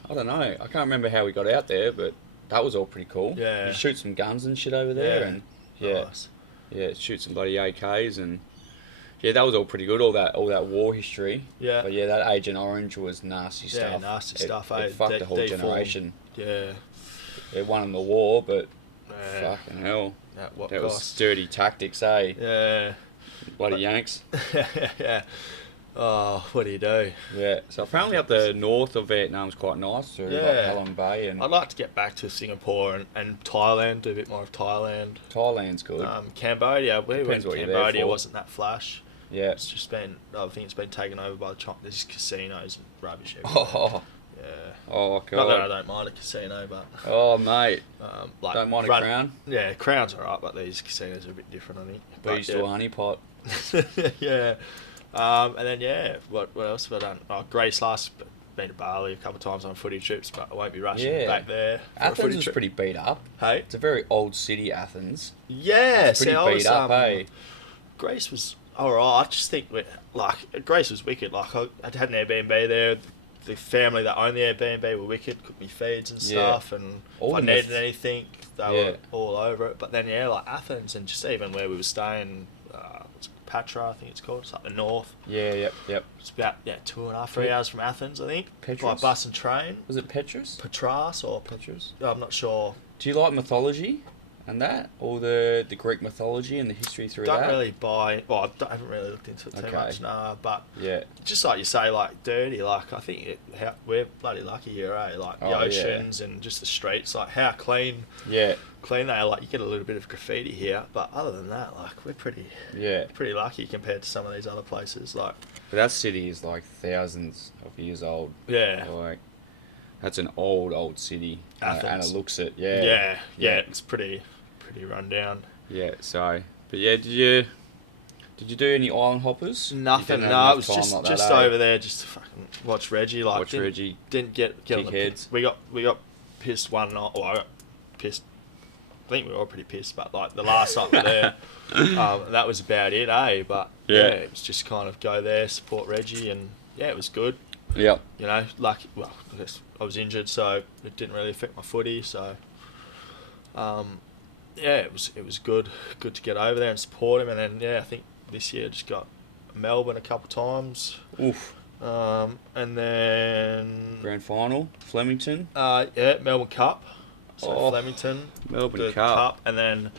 I don't know. I can't remember how we got out there, but that was all pretty cool. Yeah. You shoot some guns and shit over there, Yeah. and nice. yeah, shoot some bloody AKs, and yeah, that was all pretty good. All that war history. Yeah. But yeah, that Agent Orange was nasty Yeah, stuff. nasty It- stuff, It eh? fucked the whole Deformed. generation. Yeah. It won them the war, but Yeah. fucking hell, At what that was cost? dirty tactics, eh? Yeah. Bloody Yanks. Yeah. Oh, what do you do? Yeah. So apparently up the north of Vietnam's quite nice through like Yeah. Halong Bay, and I'd like to get back to Singapore and Thailand, do a bit more of Thailand. Thailand's good. Cambodia, we went Depends to what you're there Cambodia, for. wasn't that flash. Yeah. It's just been, I think it's been taken over by the China. There's casinos and rubbish everywhere. Oh, Yeah. oh Not that I god. don't mind a casino, but Oh mate, like don't mind a run- crown. Yeah, Crown's alright, but these casinos are a bit different, I think. But, Bees to a honey pot. yeah. And then what else have I done? Oh, Grace last been to Bali a couple of times on footy trips, but I won't be rushing Yeah. back there. For a Athens footy is trip. pretty beat up. Hey. It's a very old city, Athens. Yeah, It's pretty see, I was, beat up, eh? Grace was alright. I just think Grace was wicked. Like I had an Airbnb there. The family that owned the Airbnb were wicked. Cooked me feeds and Yeah. stuff, and All if I the needed myth- anything, they Yeah. were all over it. But then like Athens and just even where we were staying, it's Patra, I think it's called. It's like the north. Yeah, yep. It's about 2.5, 3 hours from Athens, I think. By Petrus? bus and train. Was it Petrus? Patras or Petrus. I'm not sure. Do you like mythology? and that, all the Greek mythology and the history through Don't that. really buy. Well, I haven't really looked into it too Okay. much, nah. But Yeah. just like you say, like dirty. Like I think we're bloody lucky here, eh? Like the Oh, yeah. oceans and just the streets. Like how clean Yeah. they are. Like you get a little bit of graffiti here, but other than that, like we're pretty Yeah. lucky compared to some of these other places. Like But that city is like thousands of years old. yeah, Like, that's an old city. And Athens. it looks it. yeah, Yeah. It's pretty run down. Yeah. So, but yeah, did you do any island hoppers? You Nothing. didn't have No, enough it was time just like that, just eh? over there just to fucking watch Reggie. Like Watch Reggie. didn't get on the Dickheads. We got pissed one night. Well, I got pissed. I think we were all pretty pissed, but like the last night we were there, that was about it, eh? But Yeah. it was just kind of go there, support Reggie, and yeah, it was good. Yep. You know, lucky. Well, I guess I was injured, so it didn't really affect my footy. So, yeah, it was good to get over there and support him. And then yeah, I think this year just got Melbourne a couple times. Oof. And then Grand final, Flemington. yeah, Melbourne Cup. So Oh, Flemington, Melbourne the Cup. and then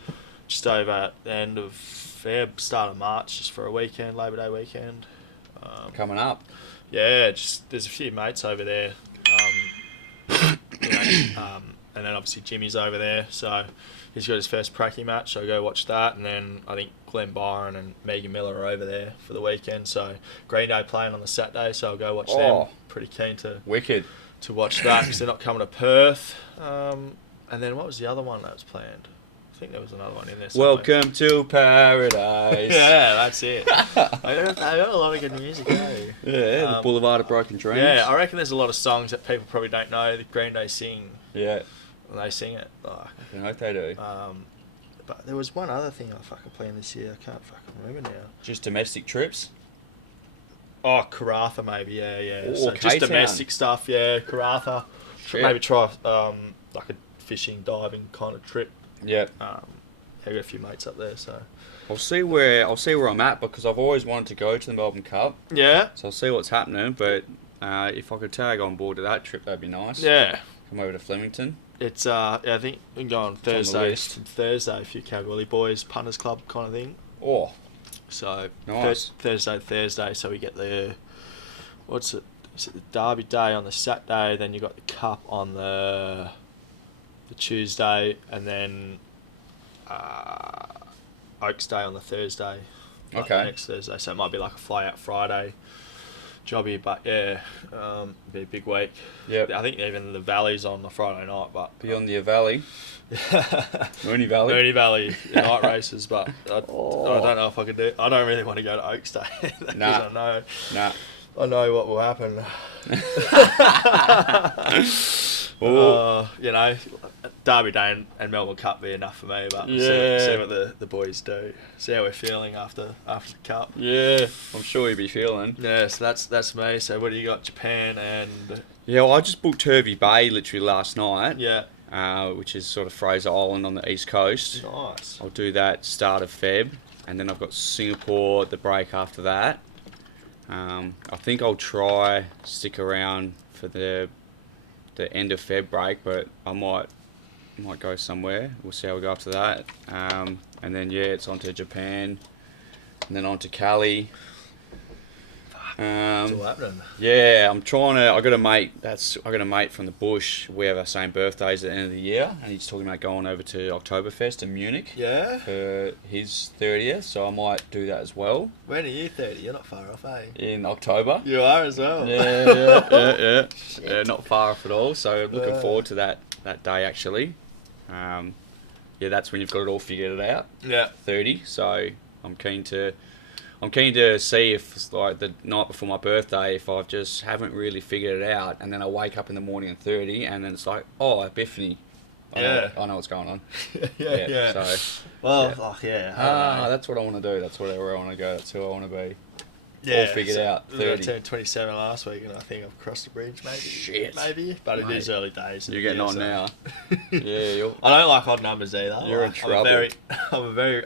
just over at the end of Feb, start of March, just for a weekend, Labor Day weekend. Coming up. Yeah, just there's a few mates over there. And then obviously Jimmy's over there, so he's got his first pracky match, so I go watch that. And then I think Glenn Byron and Megan Miller are over there for the weekend, so Green Day playing on the Saturday, so I'll go watch them. Pretty keen to Wicked. watch that because they're not coming to Perth. And then what was the other one that was planned? I think there was another one in there somewhere. Welcome to paradise. Yeah, that's it. I got a lot of good music, eh? Yeah, the Boulevard of Broken Dreams. Yeah, I reckon there's a lot of songs that people probably don't know that Green Day sing. Yeah, And they sing it. Like, I hope they do. but there was one other thing I fucking planned this year. I can't fucking remember now. Just domestic trips. Oh, Karratha maybe. Yeah. Or So just K-Town. domestic stuff. Yeah, Karratha. Shit. Maybe try like a fishing, diving kind of trip. Yeah. Yeah, I got a few mates up there, so I'll see where I'm at because I've always wanted to go to the Melbourne Cup. yeah, So I'll see what's happening. But if I could tag on board to that trip, that'd be nice. yeah. Come over to Flemington. It's yeah, I think we can go on on the Thursday. list. Thursday, a few Kalgoorlie boys, punters club kind of thing. Oh, So Nice. Thursday. So we get the what's it? Is it the Derby Day on the Saturday? Then you got the Cup on the Tuesday, and then Oaks Day on the Thursday. Like Okay. the next Thursday, so it might be like a fly out Friday jobby, but yeah, be a big week. Yep. I think even the Valley's on the Friday night, but beyond the Valley, Moonee Valley. Moonee Valley night races, but I Oh. don't know if I could do. I don't really want to go to Oaks Day because Nah. Nah. I know what will happen. Oh. You know, Derby Day and Melbourne Cup be enough for me, but Yeah. see what the boys do. See how we're feeling after the Cup. Yeah, I'm sure you'll be feeling. Yeah, so that's me. So what do you got? Japan and Yeah, well, I just booked Hervey Bay literally last night, yeah, which is sort of Fraser Island on the east coast. nice. I'll do that start of Feb, and then I've got Singapore the break after that. I think I'll try stick around for the end of Feb break, but I might go somewhere. We'll see how we go after that. And then yeah, it's on to Japan, and then on to Cali. It's all happening. Yeah, I'm trying to. I got a mate from the bush. We have our same birthdays at the end of the year, and he's talking about going over to Oktoberfest in Munich Yeah. for his 30th. So I might do that as well When are you 30? You're not far off, eh? in October. You are as well. Yeah. Not far off at all. So looking Yeah. forward to that day actually. Yeah, that's when you've got it all figured out. Yeah. 30. So I'm keen to see if, like, the night before my birthday, if I just haven't really figured it out, and then I wake up in the morning at 30, and then it's like, oh, epiphany. I know what's going on. yeah. So, Well, yeah. oh, yeah. I don't know. that's what I want to do. That's where I want to go. That's who I want to be. Yeah, all figured out, I 30. turned 27 last week, and I think I've crossed the bridge, maybe. Shit. Maybe, but it Mate. is early days. You're getting on now. Yeah, you're... I don't like odd numbers either. You're in Like, trouble. I'm a very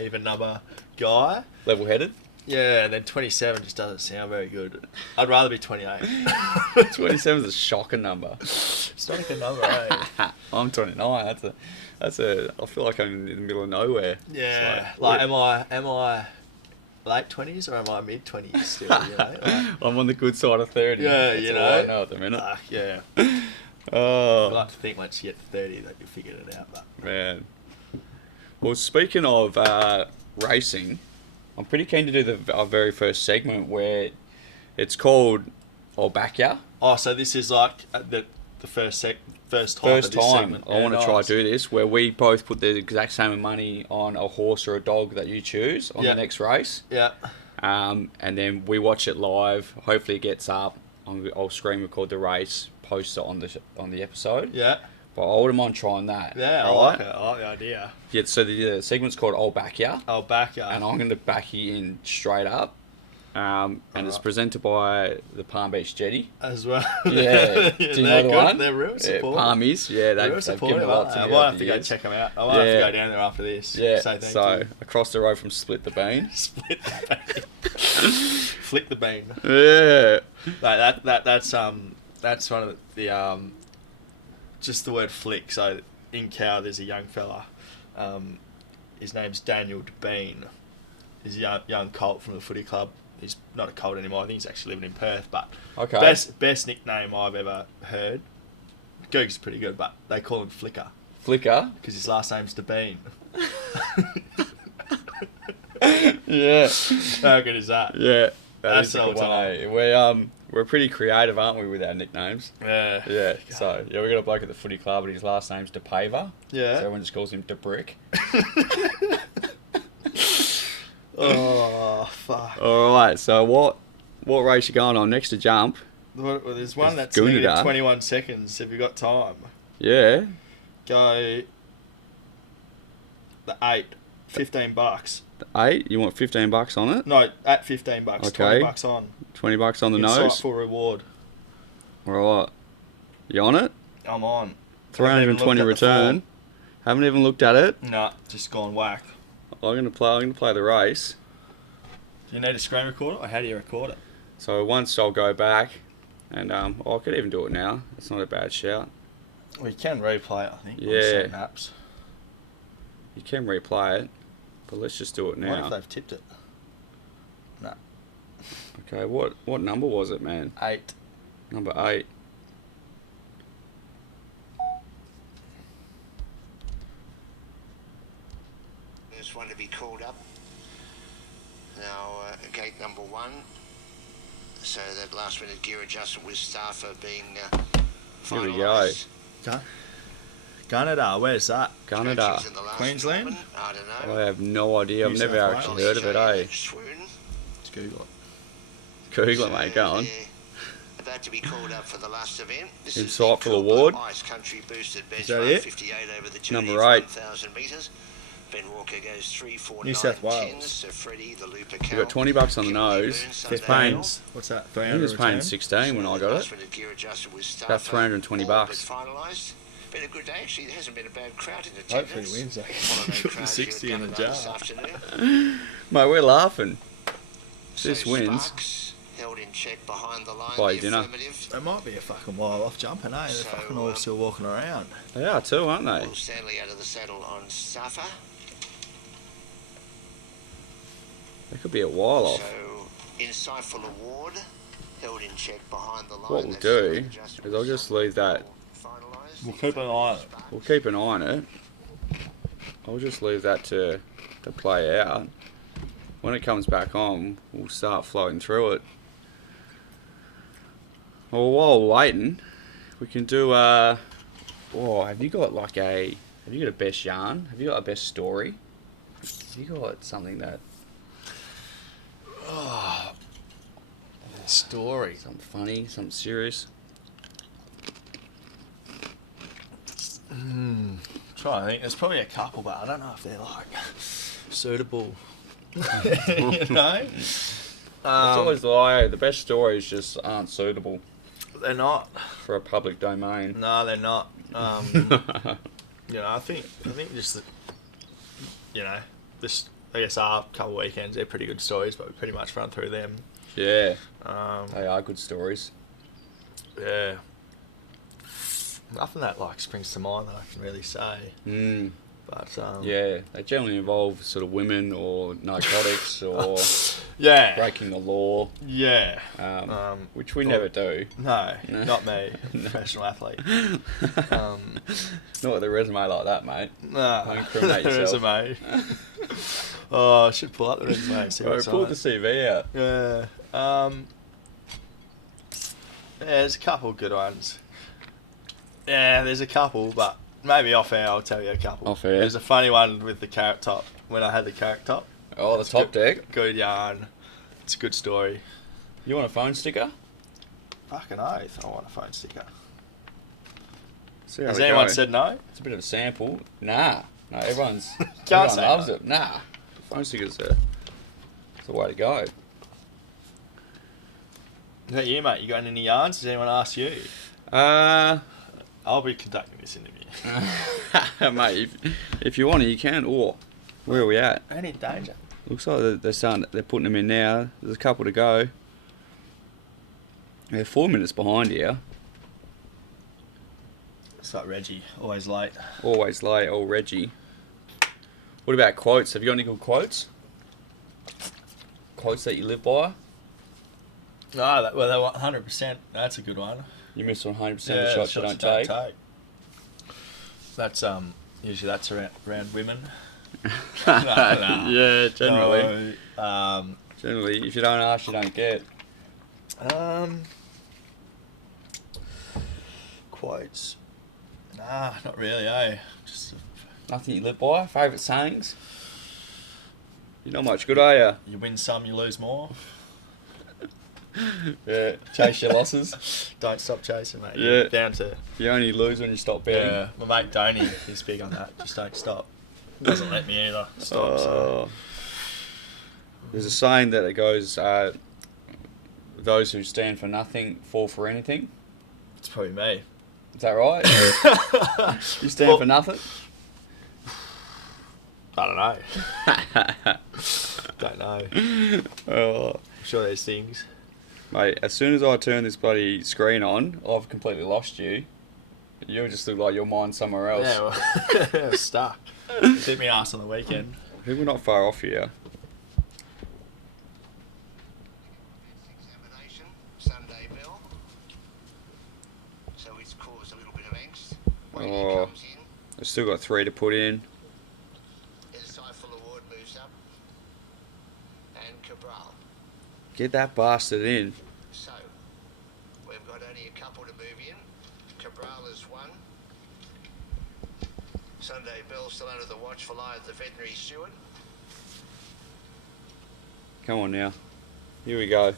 even number guy. Level-headed? Yeah, and then 27 just doesn't sound very good. I'd rather be 28. 27 is a shocking number. It's not a good number, eh? I'm 29. That's a. I feel like I'm in the middle of nowhere. Yeah. So, Like, am I late 20s or am I mid 20s still? You know? Like, I'm on the good side of 30. yeah, That's you all know. I know at the minute. Yeah. Oh, I'd like to think once you get to 30 that you figured it out, but man. Well, speaking of racing, I'm pretty keen to do our very first segment where it's called I'll Back Ya. oh, so this is like the first type First of this time segment. I want to try to do this, where we both put the exact same amount of money on a horse or a dog that you choose on Yeah. the next race. Yeah. And then we watch it live. Hopefully it gets up. I'll screen record the race, post it on the episode. Yeah. But I wouldn't mind trying that. Yeah, I alright? like it. I like the idea. Yeah, so the segment's called I'll Back Ya. I'll back you. And I'm going to back you in straight up. And it's Alright. presented by the Palm Beach Jetty. As well. Yeah. Do you know the good. one? They're real Yeah, supportive. Palmies. Yeah, Real they've given supportive, a lot aren't to they? me I might over have the to go years. check them out. I might have to Yeah. go down there after this. Yeah, Say thank so you. across the road from Split the Bean. Split the bean. Flick the bean. Yeah. Like that's one of the just the word flick. So in Cow there's a young fella. His name's Daniel Bean. He's a young colt from the footy club. He's not a colt anymore. I think he's actually living in Perth. But Okay. best nickname I've ever heard. Googs is pretty good, but they call him Flicker Flicker. because his last name's Bean. Yeah. How good is that? Yeah. That's Is a good all one, eh? We're pretty creative, aren't we, with our nicknames? Yeah. Yeah. So we got a bloke at the footy club, and his last name's DePaver. Yeah. So everyone just calls him DeBrick. Oh fuck. All right. So what race you going on next to jump? Well, there's one It's that's good negative enough. 21 seconds if you've got time. Yeah. Go the 8, $15. The 8. You want $15 on it? No, at $15, Okay. $20 on. $20 on the nose. Insightful reward. All right. You on it? I'm on. 320 return. Haven't even looked at it. Nah, just gone whack. I'm gonna play the race. Do you need a screen recorder or how do you record it? So once I'll go back, and I could even do it now. It's not a bad shout. Well, you can replay it, I think. Yeah. On certain apps. You can replay it, but let's just do it What if now. they've tipped it? No. Okay, what number was it, man? 8. Number 8. First one to be called up. Now, gate number 1. So that last minute gear adjustment with Staffer being Here we go. finalised. Gunnedah, where's that? Gunnedah. Scratches in the last Queensland? moment. I don't know. I have no idea. I've New never South actually Wales. heard of it, eh? Swoon. Let's Google it. Google it, mate. Go on. They're about to be called up for the last event. This Insightful is the Coolbelly award. Ice Country boosted that benchmark it? 58 over the journey Number of 8. 1,000 metres. Ben Walker goes 3, 4, New 9, South 10. Wales. So Freddie, the Looper You got $20 on the nose. It's paying- What's that? I think it was paying 16 when I got it. About $320. Finalised. Been a good day actually. There hasn't been a bad crowd in attendance. Hopefully he wins, eh? Got the 60 in the jar. This afternoon. Mate, we're laughing. This So wins. Sparks held in check behind the line. Buy the dinner. affirmative. They might be a fucking while off jumping, eh? They're So, fucking all still walking around. They are too, aren't they? Will Stanley out of the saddle on Safa. They could be a while off. So insightful award held in check behind the line. What we'll That's do adjustment is I'll just leave that. finalised. We'll keep an eye on it. We'll keep an eye on it. I'll just leave that to play out. When it comes back on, we'll start flowing through it. Well, while we're waiting, we can do have you got a best yarn? Have you got a best story? Have you got something that Story. something funny, something serious? Try to think. There's probably a couple, but I don't know if they're like suitable. You know? It's always the best stories just aren't suitable They're not. for a public domain. No, they're not. You know, I think just that, you know, this I guess our couple of weekends, they're pretty good stories, but we pretty much run through them. Yeah, Um, they are good stories. yeah. Nothing that like springs to mind that I can really say. Mm. But Yeah, they generally involve sort of women or narcotics or yeah, breaking the law, yeah. which we never do. No, not me, professional athlete. Not with a resume like that, mate. Nah, Don't incriminate yourself. resume. Oh, I should pull up the resume. See Bro, what's pull on the it. CV out. Yeah. Yeah, there's a couple good ones. Yeah, there's a couple, but maybe off air I'll tell you a couple. Off air. There's a funny one with the carrot top, when I had the carrot top. Oh, the It's top deck. Good yarn. It's a good story. You want a phone sticker? Fucking oath, I want a phone sticker. See how Has we anyone go. said no? It's a bit of a sample. Nah. No, everyone Can't say loves no. it. Nah. Phone stickers are the way to go. Is that you, mate? You got any yarns? Does anyone ask you? I'll be conducting this interview. Mate, if you want it, you can. Or where are we at? Any danger? Looks like they're putting them in now. There's a couple to go. They're 4 minutes behind here. It's like Reggie, always late. Always late, old Reggie. What about quotes? Have you got any good quotes? Quotes that you live by? No, they were 100%. That's a good one. You miss 100% of the shots you don't take. That's usually that's around women. Yeah, generally. No, Generally, if you don't ask, you don't get. Quotes. Nah, not really, eh? Just Nothing you live by? Favourite sayings? You're not much good, are you? you win some, you lose more. Yeah, chase your losses. Don't stop chasing, mate. Yeah. You're down to You only lose when you stop betting. yeah. My mate Donny, he's big on that. Just don't stop. Doesn't let me either. Stop. So. Oh. There's a saying that it goes, those who stand for nothing fall for anything. It's probably me. Is that right? You stand for nothing? I don't know. Don't know. Oh. I'm sure there's things. Mate, as soon as I turn this bloody screen on, I've completely lost you. You just look like your mind's somewhere else. Yeah, well, stuck. Hit me ass on the weekend. I think we're not far off here. Examination, Sunday bell. So it's caused a little bit of angst. When he Oh. comes in, I've still got 3 to put in. Insightful Award moves up. And Cabral. Get that bastard in. So, we've got only a couple to move in. Cabral is one. Sunday Bell still under the watchful eye of the veterinary steward. Come on now. Here we go. And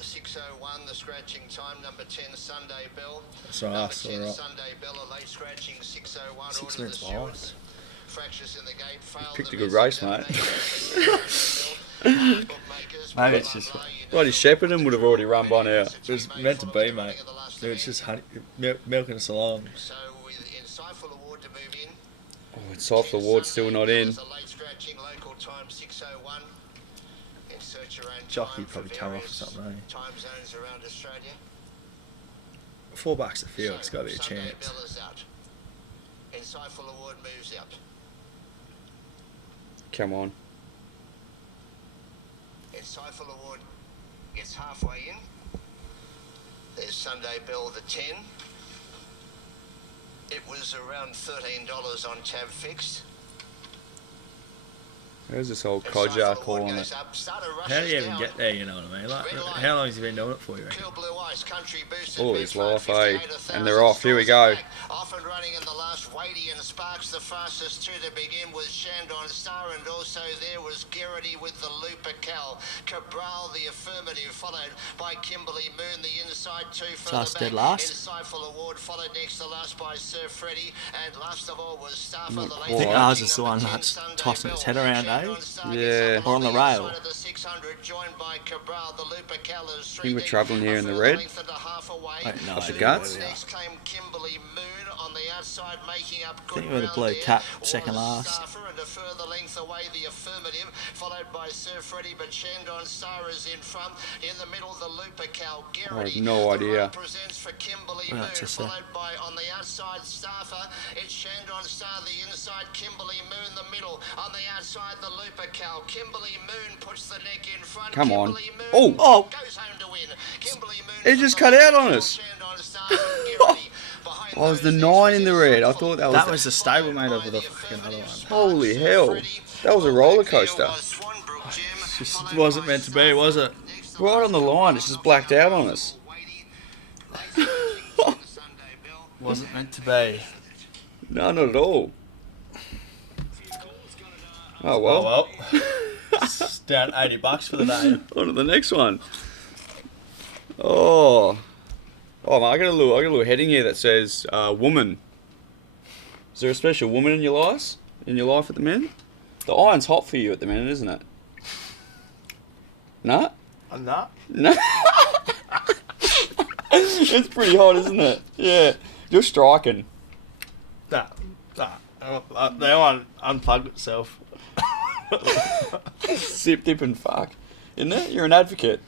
6:01, the scratching time. Number 10, Sunday Bell. That's all right, Number that's 10, all right. Sunday Bell, a late scratching. 6:01, 6 order minutes the behind. stewards. Fractures in the gate. Failed Picked the a good missing race, mate. examination. Bookmakers, Maybe it's just Bloody Shepparton would have already run by now. It was meant to be, mate. It's just milking us along. So with Insightful Award to move in. Oh, Insightful Award's still not in. A late scratching, local time 6:01. Insert your own Jockey time for probably come off or various something, eh? time zones around Australia. $4 a field, it's got to be a Sunday chance. Bell is out. Insightful Award moves out. Come on. Insightful Award gets halfway in. There's Sunday Bell the 10. It was around $13 on tab fixed. There's this old Insightful codger Award calling goes it. up. Starter How rushes do you even down. get there, you know what I mean? Like, how long has he been doing it for, you reckon? Cool Blue Ice, Country Boosters, All his life, eh? 58,000 And they're off. Here we go. back. Off and running in the last, Wadey and Sparks the fastest two to begin with Shandon Star, and also there was Garrity with the Looper Cal. Cabral the affirmative, followed by Kimberly Moon, the inside two further Last back. dead last. Insightful Award followed next to last by Sir Freddie, and last of all was Starfer Not the quite. late. I think ours is the Number one 10, that's Sunday tossing its Bell. head around, eh? Shandon Star Yeah. gets up Or on the the rail. inside of the 600, joined by Cabral, the Looper Cal is I think we're travelling here in the red. I don't know. Off the guts? Next came Kimberly Moon on the outside, making up I good think we had a blue cap second last. And a further length away the affirmative, followed by Sir Freddie, but Shandon Star is in front. In the middle, the Looper Cal Garrity. I have no idea. Presents for Kimberly Well, Moon, that's just a- followed by on the outside Staffer. It's Shandon Star, the inside Kimberly Moon, the middle. On the outside, the Looper Cal. Kimberly Moon puts the neck in front. Come on. Kimberly Moon Oh. goes home to win. Kimberly Moon. It just cut out on us. Oh, it was the 9 in the red. I thought that was the stablemate of the fucking other one. Holy hell. That was a roller coaster. Just wasn't meant to be, was it? Right on the line, it's just blacked out on us. Wasn't meant to be. No, not at all. Oh well. It's down $80 for the day. On to the next one. Oh, man, I got a little heading here that says woman. Is there a special woman in your life at the minute? The iron's hot for you at the minute, isn't it? Nah? I'm not. No. It's pretty hot, isn't it? Yeah. You're striking. Nah. The iron unplugged itself. Zip, dip, and fuck. Isn't it? You're an advocate.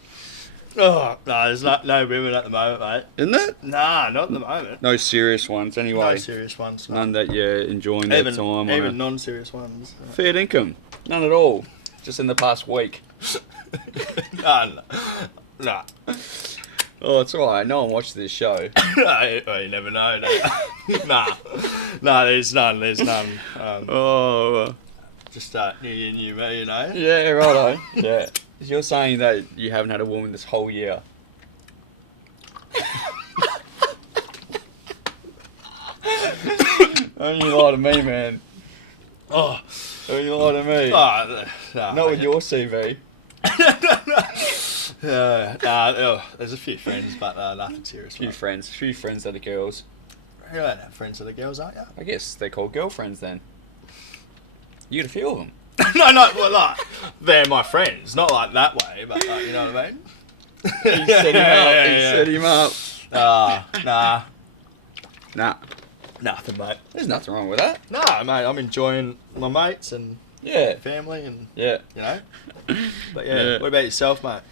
Oh, no, there's no women at the moment, mate. Isn't it? Nah, not at the moment. No serious ones, anyway. No serious ones. No. None that you're enjoying that time. Even non-serious ones. Fair income. None at all. Just in the past week. No. Oh, it's alright. No one watches this show. Well, you never know. Nah, there's none. Oh. Just new year, new me, you know. Yeah, righto. Yeah. You're saying that you haven't had a woman this whole year. Don't you lie to me, man. Oh, Don't you lie to me. Not with your CV. There's a few friends, but nothing serious. Few friends that are girls. You don't have friends that are girls, aren't you? I guess they're called girlfriends then. You got a few of them. No, well, like, they're my friends, not like that way, but you know what I mean? He set him up. Nah. Nah. Nothing, mate. There's nothing wrong with that. Nah, mate, I'm enjoying my mates and Yeah. family and, Yeah. you know. But yeah, what about yourself, mate?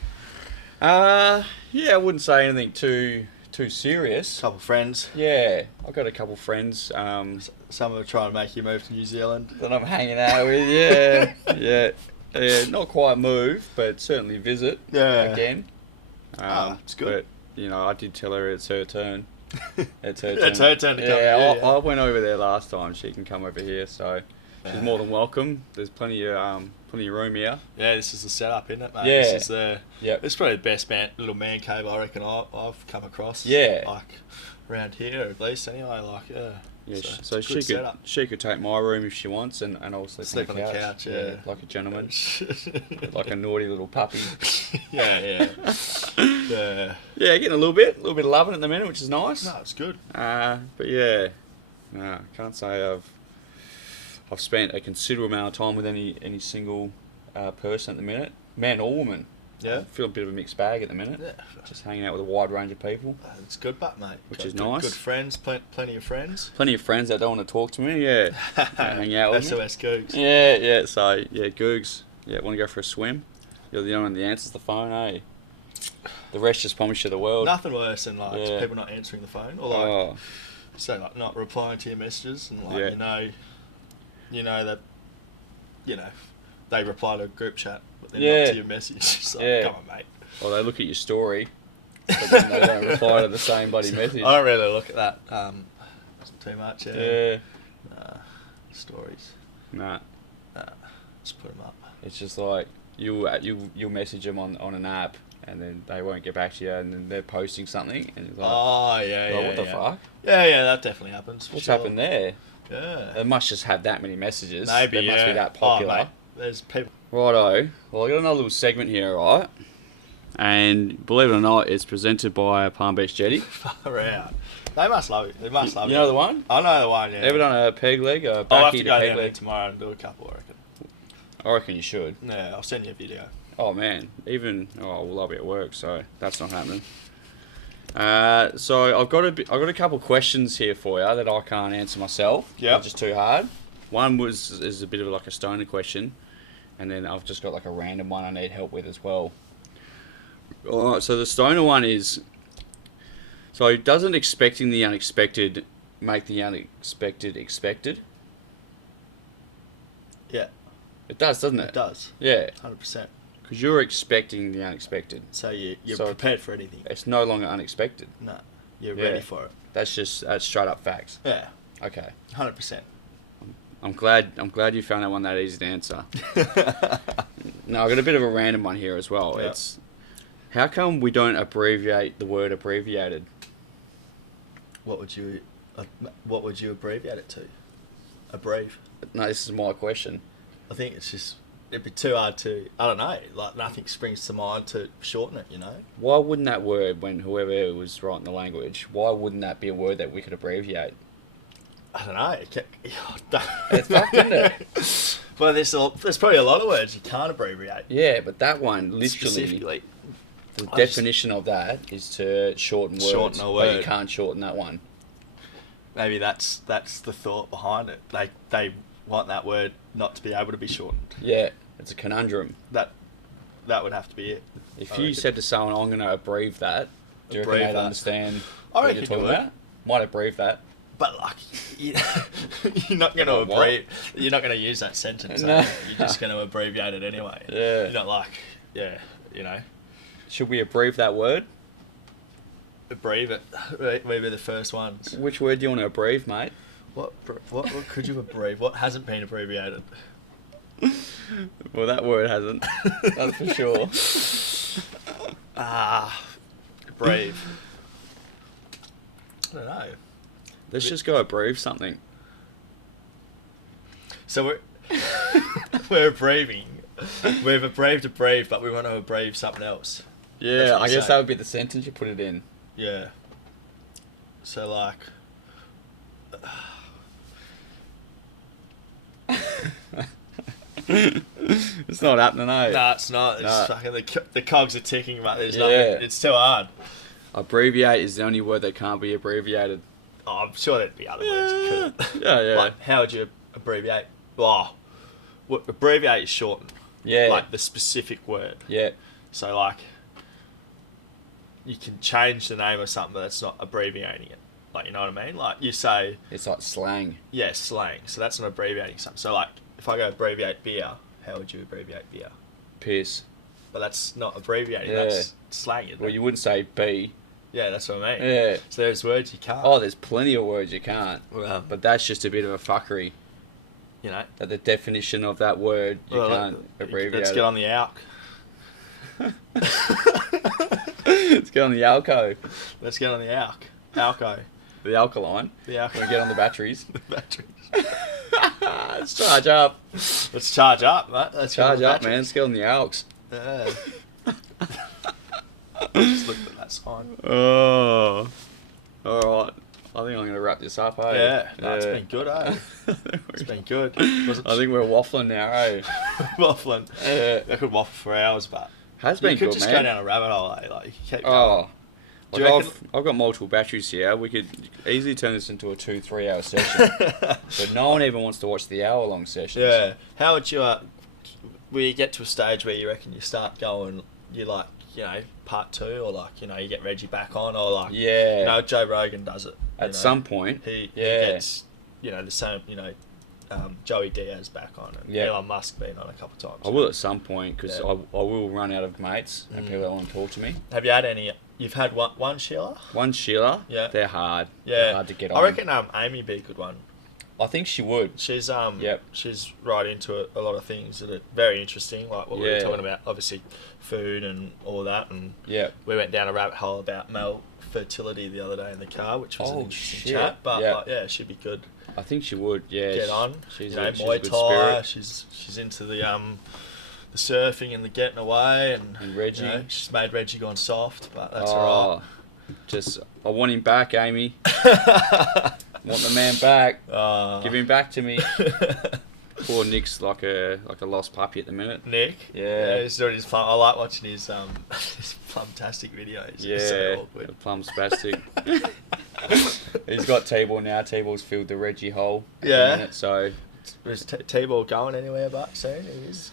Yeah, I wouldn't say anything too serious. Couple friends. Yeah, I've got a couple friends Some of them are trying to make you move to New Zealand. that I'm hanging out with. Yeah. Not quite move, but certainly visit again. It's good. But, I did tell her it's her turn. It's her turn. It's her turn to come Yeah, here, I went over there last time. She can come over here, so she's more than welcome. There's plenty of room here. Yeah, this is the setup, isn't it, mate? Yeah. This is Yep. It's probably the best little man cave I reckon I've come across. Yeah. Like, around here at least, anyway. Like, yeah. Yeah, So so good she setup. could take my room if she wants, and I'll Sleep on the couch, yeah. like a gentleman, like a naughty little puppy. Yeah. Yeah, getting a little bit of loving at the minute, which is nice. No, it's good. But yeah, no, can't say I've spent a considerable amount of time with any single person at the minute, man or woman. Yeah. I feel a bit of a mixed bag at the minute. Yeah. Just hanging out with a wide range of people. It's good, but mate. Which is Good- nice. Good friends, plenty of friends. Plenty of friends that don't want to talk to me. Yeah, hang out with me. SOS Googs. Yeah. So yeah, Googs. Yeah, want to go for a swim? You're the only one that answers the phone, eh? The rest just promise you the world. Nothing worse than like Yeah. people not answering the phone or like Oh, say like not replying to your messages and like Yeah. you know that they reply to a group chat but then Yeah. not to your message. It's like, Yeah. come on, mate. well, they look at your story, but then they don't reply to the same bloody message. I don't really look at that too much. Yeah. Nah, stories. Nah, Just put them up. it's just like you'll message them on an app, and then they won't get back to you, and then they're posting something, and it's like, Oh yeah, well, yeah. what the yeah. fuck? Yeah, that definitely happens. For What's sure. happened there? Yeah. They must just have that many messages. Maybe They must be that Oh, popular. mate, there's people. Righto. Well, I got another little segment here, right? And believe it or not, it's presented by Palm Beach Jetty. Far out. They must love it. They must love it. You know the one? I know the one. Yeah. Ever done a peg leg? A I'll have backy to to go peg down there leg? tomorrow and do a couple. I reckon. I reckon you should. Yeah, I'll send you a video. Oh man, well I'll be at work, so that's not happening. So I've got a couple of questions here for you that I can't answer myself. Yep. They're just too hard. One is a bit of like a stoner question, and then I've just got like a random one I need help with as well. All right, so the stoner one is, so doesn't expecting the unexpected make the unexpected expected? Yeah, It does, doesn't it? it does. Yeah, 100%. because you're expecting the unexpected. So you're So- prepared for anything. It's no longer unexpected. No, you're Yeah. ready for it. That's straight up facts. Yeah, Okay. 100%. I'm glad you found that one that easy to answer. No, I got a bit of a random one here as well. Yep. It's how come we don't abbreviate the word abbreviated? What would you abbreviate it to? Abreve. No, this is my question. I think it'd be too hard to. I don't know. Like nothing springs to mind to shorten it. You know. Why wouldn't that word, when whoever was writing the language, why wouldn't that be a word that we could abbreviate? I don't know. It's fucked, isn't it? Well, there's probably a lot of words you can't abbreviate. Yeah, but that one literally, Specifically, the I definition of that is to shorten words. Shorten a But word. you can't shorten that one. maybe that's the thought behind it. They want that word not to be able to be shortened. Yeah, it's a conundrum. That would have to be it. If I you reckon. said to someone, "I'm going to abreve that," do you reckon Abreve they'd that. understand I what reckon you're you talking would. about? Might abreve that. But like, you're not going to Like what? You're not going to use that sentence. No. Are you? You're just going to abbreviate it anyway. Yeah. You're not like, yeah, you know, Should we abreve that word? abreve it. Maybe the first ones. Which word do you want to abreve, mate? What could you abreve? What hasn't been abbreviated? Well, that word hasn't. That's for sure. Brave. I don't know. Let's just go abreve something. So we're abbreviating. We've abbreviated abreve, but we want to abreve something else. That's Yeah, what I you guess say. that would be the sentence you put it in. Yeah. So like. It's not happening, eh? No, it's not. It's No. fucking the cogs are ticking, but there's Yeah. nothing. It's too hard. Abbreviate is the only word that can't be abbreviated. Oh, I'm sure there'd be other words you could. Yeah. Like, how would you abbreviate? Oh, what abbreviate is shorten. Yeah. Like the specific word. Yeah. So like, you can change the name of something, but that's not abbreviating it. Like, you know what I mean? Like, you say, It's like slang. yeah, slang. So that's not abbreviating something. So like, if I go abbreviate beer, how would you abbreviate beer? Piss. But that's not abbreviating. Yeah. That's slang. Isn't Well, it? you wouldn't say B. Yeah, that's what I mean. Yeah. So there's words you can't. Oh, there's plenty of words you can't. Well, But that's just a bit of a fuckery. you know. That the definition of that word, you Well, can't abbreviate Let's it. get on the ALK. Let's get on the alco. Let's get on the ALK. Alco. The alkaline. The ALK. We get on the batteries. the batteries. Let's charge up. Let's charge up, mate. Let's get on Charge the up, man. batteries. Let's get on the alks. Yeah. Just looked at that sign. Oh. Alright. I think I'm going to wrap this up, eh? Yeah. No, it's been good, eh? It's been good. Wasn't I think we're waffling now, eh? waffling. Yeah. I could waffle for hours, but Has you been could good, just man. go down a rabbit hole, eh? Like, you can keep going. Oh. Do you Like reckon- I've got multiple batteries here. We could easily turn this into a 2-3 hour session. But no one even wants to watch the hour-long sessions. Yeah. How would you, will you get to a stage where you reckon you start going, you like, you know, part 2, or like, you know, you get Reggie back on, or like, Yeah. you know, Joe Rogan does it. you At know. some point. He Yeah. gets, you know, the same, you know, Joey Diaz back on, and Yeah. Elon Musk been on a couple of times. I will at some point, because Yeah. I will run out of mates and people that want to talk to me. Have you had any? You've had one Sheila? One Sheila, Yeah. they're hard. Yeah. They're hard to get on. I reckon Amy be a good one. I think she would. She's Yep. she's right into a lot of things that are very interesting, like what we were Yeah. talking about, obviously food and all that, and Yeah. we went down a rabbit hole about male fertility the other day in the car, which was an Oh, interesting shit. chat. But Yeah. like, yeah, she'd be good. I think she would, yeah. Get on. She's you know, a, she's a Muay good Thai. spirit. She's into the surfing and the getting away, and Reggie. You know, she's made Reggie gone soft, but that's Oh, alright. Just, I want him back, Amy. Want the man back. Give him back to me. Poor Nick's like a lost puppy at the minute. Nick. Yeah. He's doing his plum. I like watching his his plumtastic videos. Yeah, It's so awkward. the plum spastic. He's got T-ball now. T-ball's filled the Reggie hole. At Yeah. the minute, so Is T-ball going anywhere but soon? He is.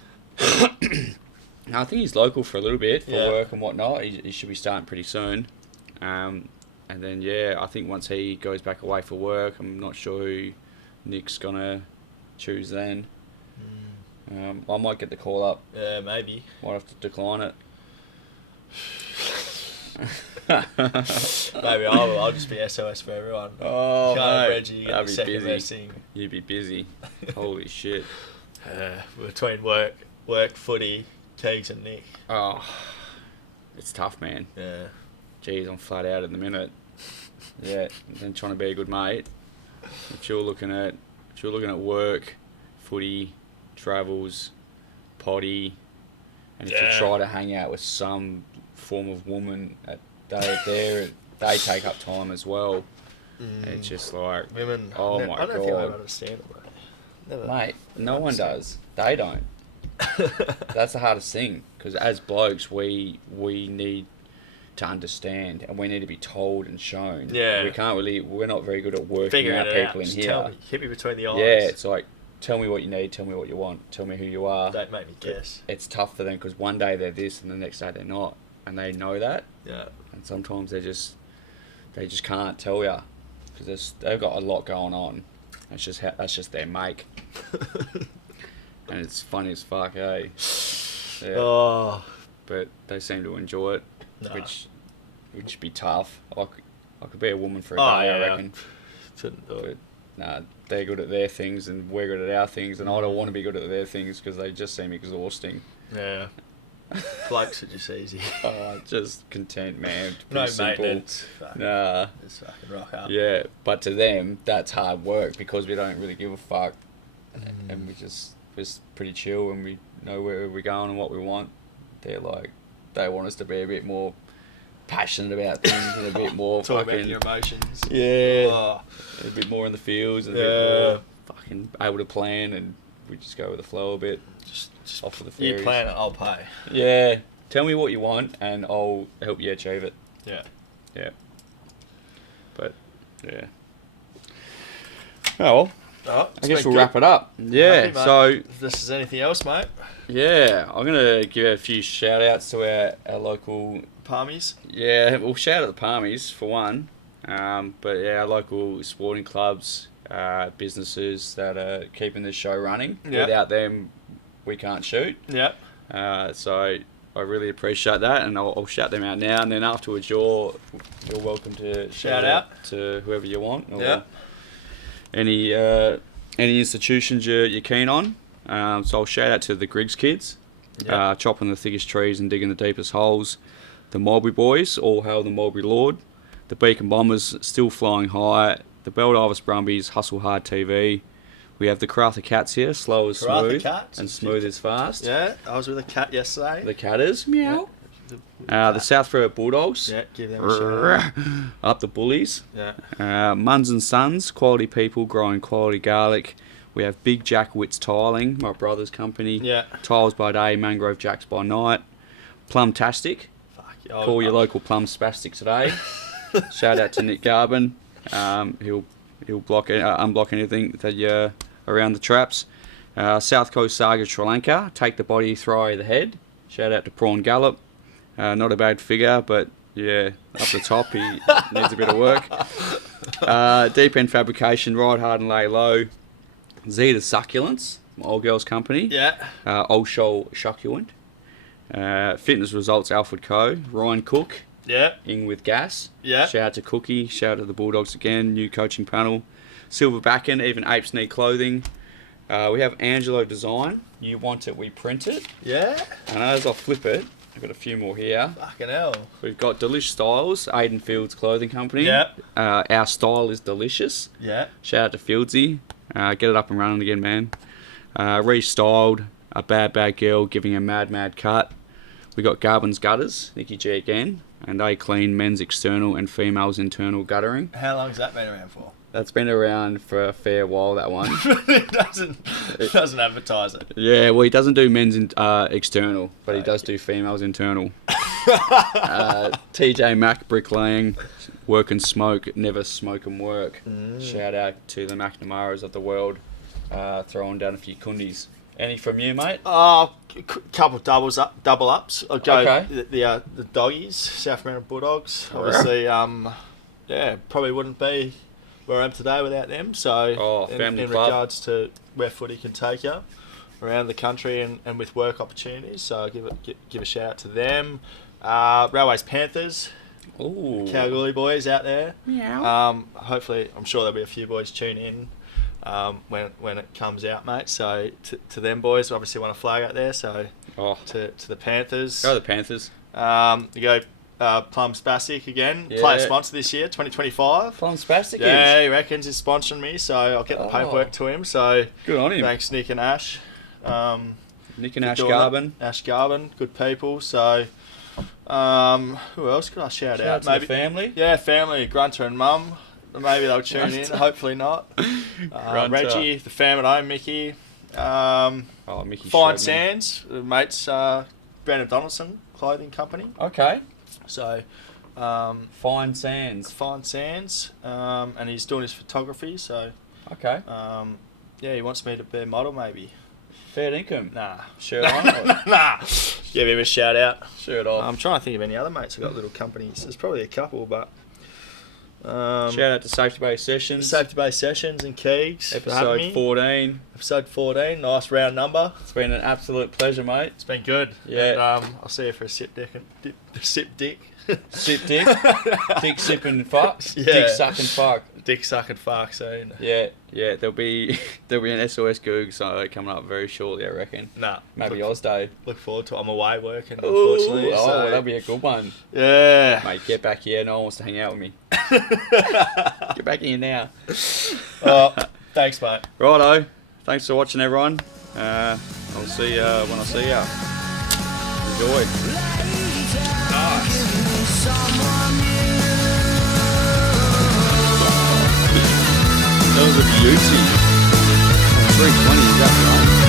I think he's local for a little bit for Yeah. work and whatnot. He should be starting pretty soon. And then I think once he goes back away for work, I'm not sure who Nick's gonna choose then. I might get the call up. Yeah, maybe. Might have to decline it. Maybe I'll just be SOS for everyone. Oh, Can't mate, Reggie, you get that'd the be second busy. best thing. You'd be busy. Holy shit. Between work, footy, Keegs and Nick. Oh, it's tough, man. Yeah. Geez, I'm flat out at the minute. Yeah, and trying to be a good mate. If you're looking at work, footy, travels, potty, and if you try to hang out with some form of woman, they take up time as well. It's just like, Women. oh my I don't think I God. understand it, mate. Never. Mate, no one does. They don't. That's the hardest thing, because as blokes, we need to understand, and we need to be told and shown. Yeah. We're not very good at working Figuring out it people out. in Just here. tell me. Hit me between the eyes. Yeah, it's like, tell me what you need, tell me what you want, tell me who you are. Don't make me guess. It's tough for them, because one day they're this and the next day they're not, and they know that, Yeah. and sometimes they just can't tell you, because they've got a lot going on. That's just their make. And it's funny as fuck, eh? Yeah. Oh. But they seem to enjoy it, Nah. which would be tough. I could be a woman for a Oh, day, yeah. I reckon. Couldn't do it. But nah, they're good at their things and we're good at our things, and I don't want to be good at their things because they just seem exhausting. Yeah. Blokes are just easy. Just content, man. No Pretty simple. maintenance. Fucking, Nah. just fucking rock up. Yeah, but to them, that's hard work because we don't really give a fuck, and we're pretty chill and we know where we're going and what we want. They're like, they want us to be a bit more passionate about things and a bit more Talk fucking, about your emotions. yeah, Oh. a bit more in the fields and a Yeah. bit more fucking able to plan, and we just go with the flow a bit. Just Off for the you fairies. plan it, I'll pay. Yeah, tell me what you want and I'll help you achieve it. Yeah. Yeah. But yeah. Oh well, I guess we'll wrap it up. Yeah. Happy, mate. So If this is anything else, mate. yeah, I'm gonna give out a few shout outs to our local. Palmies. Yeah, we'll shout out the Palmies for one. But yeah, our local sporting clubs, businesses that are keeping this show running. Yeah. Without them, we can't shoot. Yep. So I really appreciate that, and I'll shout them out now. And then afterwards, you're welcome to shout out to whoever you want, or Yeah. any institutions you're keen on. So I'll shout out to the Griggs kids, Yeah. chopping the thickest trees and digging the deepest holes. The Mulberry boys, all hail the Mulberry Lord. The Beacon Bombers, still flying high. The Beldavis Brumbies, hustle hard TV. We have the Karratha Cats here, slow as Karratha smooth Cats? and smooth as fast. Yeah, I was with a cat yesterday. The Catters, meow. Yeah. The Southborough Bulldogs, Yeah, give them a shout. up the Bullies. Yeah. Muns and Sons, quality people growing quality garlic. We have Big Jack Wits Tiling, my brother's company. Yeah. Tiles by day, Mangrove Jacks by night. Plumtastic, Fuck. call your local plum spastic today. Shout out to Nick Garbin. He'll unblock anything that you around the traps. South Coast Saga Sri Lanka, take the body, throw the head. Shout out to Prawn Gallop. Not a bad figure, but yeah, up the top he needs a bit of work. Deep End Fabrication, ride hard and lay low. Zeta Succulents, my old girl's company. Yeah. Old Shoal Succulent. Fitness Results Alfred Co. Ryan Cook, Yeah. in with gas. Yeah. Shout out to Cookie. Shout out to the Bulldogs again. New coaching panel. Silver Backen, even apes need clothing. We have Angelo Design. You want it, we print it. Yeah. And as I flip it, I've got a few more here. Fucking hell. We've got Delish Styles, Aiden Fields Clothing Company. Yeah. Our style is delicious. Yeah. Shout out to Fieldsy. Get it up and running again, man. Restyled, a bad girl giving a mad cut. We got Garbin's Gutters, Nikki G again, and they clean men's external and females' internal guttering. How long's that been around for? That's been around for a fair while, that one. It doesn't advertise it. Yeah, well, he doesn't do men's external, but he does do females internal. TJ Mack bricklaying, work and smoke, never smoke and work. Shout out to the McNamaras of the world, throwing down a few kundies. Any from you, mate? Couple double ups. I'll go Okay. the doggies, South American Bulldogs. Obviously, probably wouldn't be where I am today without them. So, family in club. regards to where footy can take you around the country and with work opportunities, so I'll give a shout out to them. Railways Panthers, Ooh. Kalgoorlie boys out there. Meow. Hopefully, I'm sure there'll be a few boys tune in when it comes out, mate. So to them boys, obviously want to flag out there. So to the Panthers. Go the Panthers. You go Plum Spastic again, Yeah. player sponsor this year, 2025. Plum Spastic Yeah, he reckons he's sponsoring me, so I'll get the paperwork to him. So Good on him. thanks, Nick and Ash. Nick and Ash doing Garbin. it. Ash Garbin, good people. So who else could I shout out? Shout out to the family. Yeah, family, Grunter and Mum. Maybe they'll tune in. Hopefully not. Grunter. Reggie, the fam at home, Mickey. Mickey Fine showed me. Sands, mates, Brandon Donaldson Clothing Company. Okay. So, Fine Sands. Fine Sands, and he's doing his photography. So, Okay. he wants me to be a model, maybe. Fair income. Nah, Shirt on. nah. Give him a shout out. Shirt off. I'm trying to think of any other mates who got little companies. There's probably a couple, but. Shout out to Safety Bay Sessions. Safety Bay Sessions and Keegs. for having Episode me. 14. Episode 14, nice round number. It's been an absolute pleasure, mate. It's been good. Yeah. And, I'll see you for a sip dick. Sip dick. Sip dick. Dick sipping fuck. Yeah. Dick sucking fuck. Dick sucking fuck soon. Yeah. There'll be an SOS Googs coming up very shortly, I reckon. Nah. Maybe Oz Day. Look forward to it. I'm away working, unfortunately. Oh, so. that'll be a good one. Yeah. Mate, get back here. No one wants to hang out with me. Get back here now. Thanks, mate. Righto. Thanks for watching, everyone. I'll see you when I see you. Enjoy. That was a beauty. 320, is that right?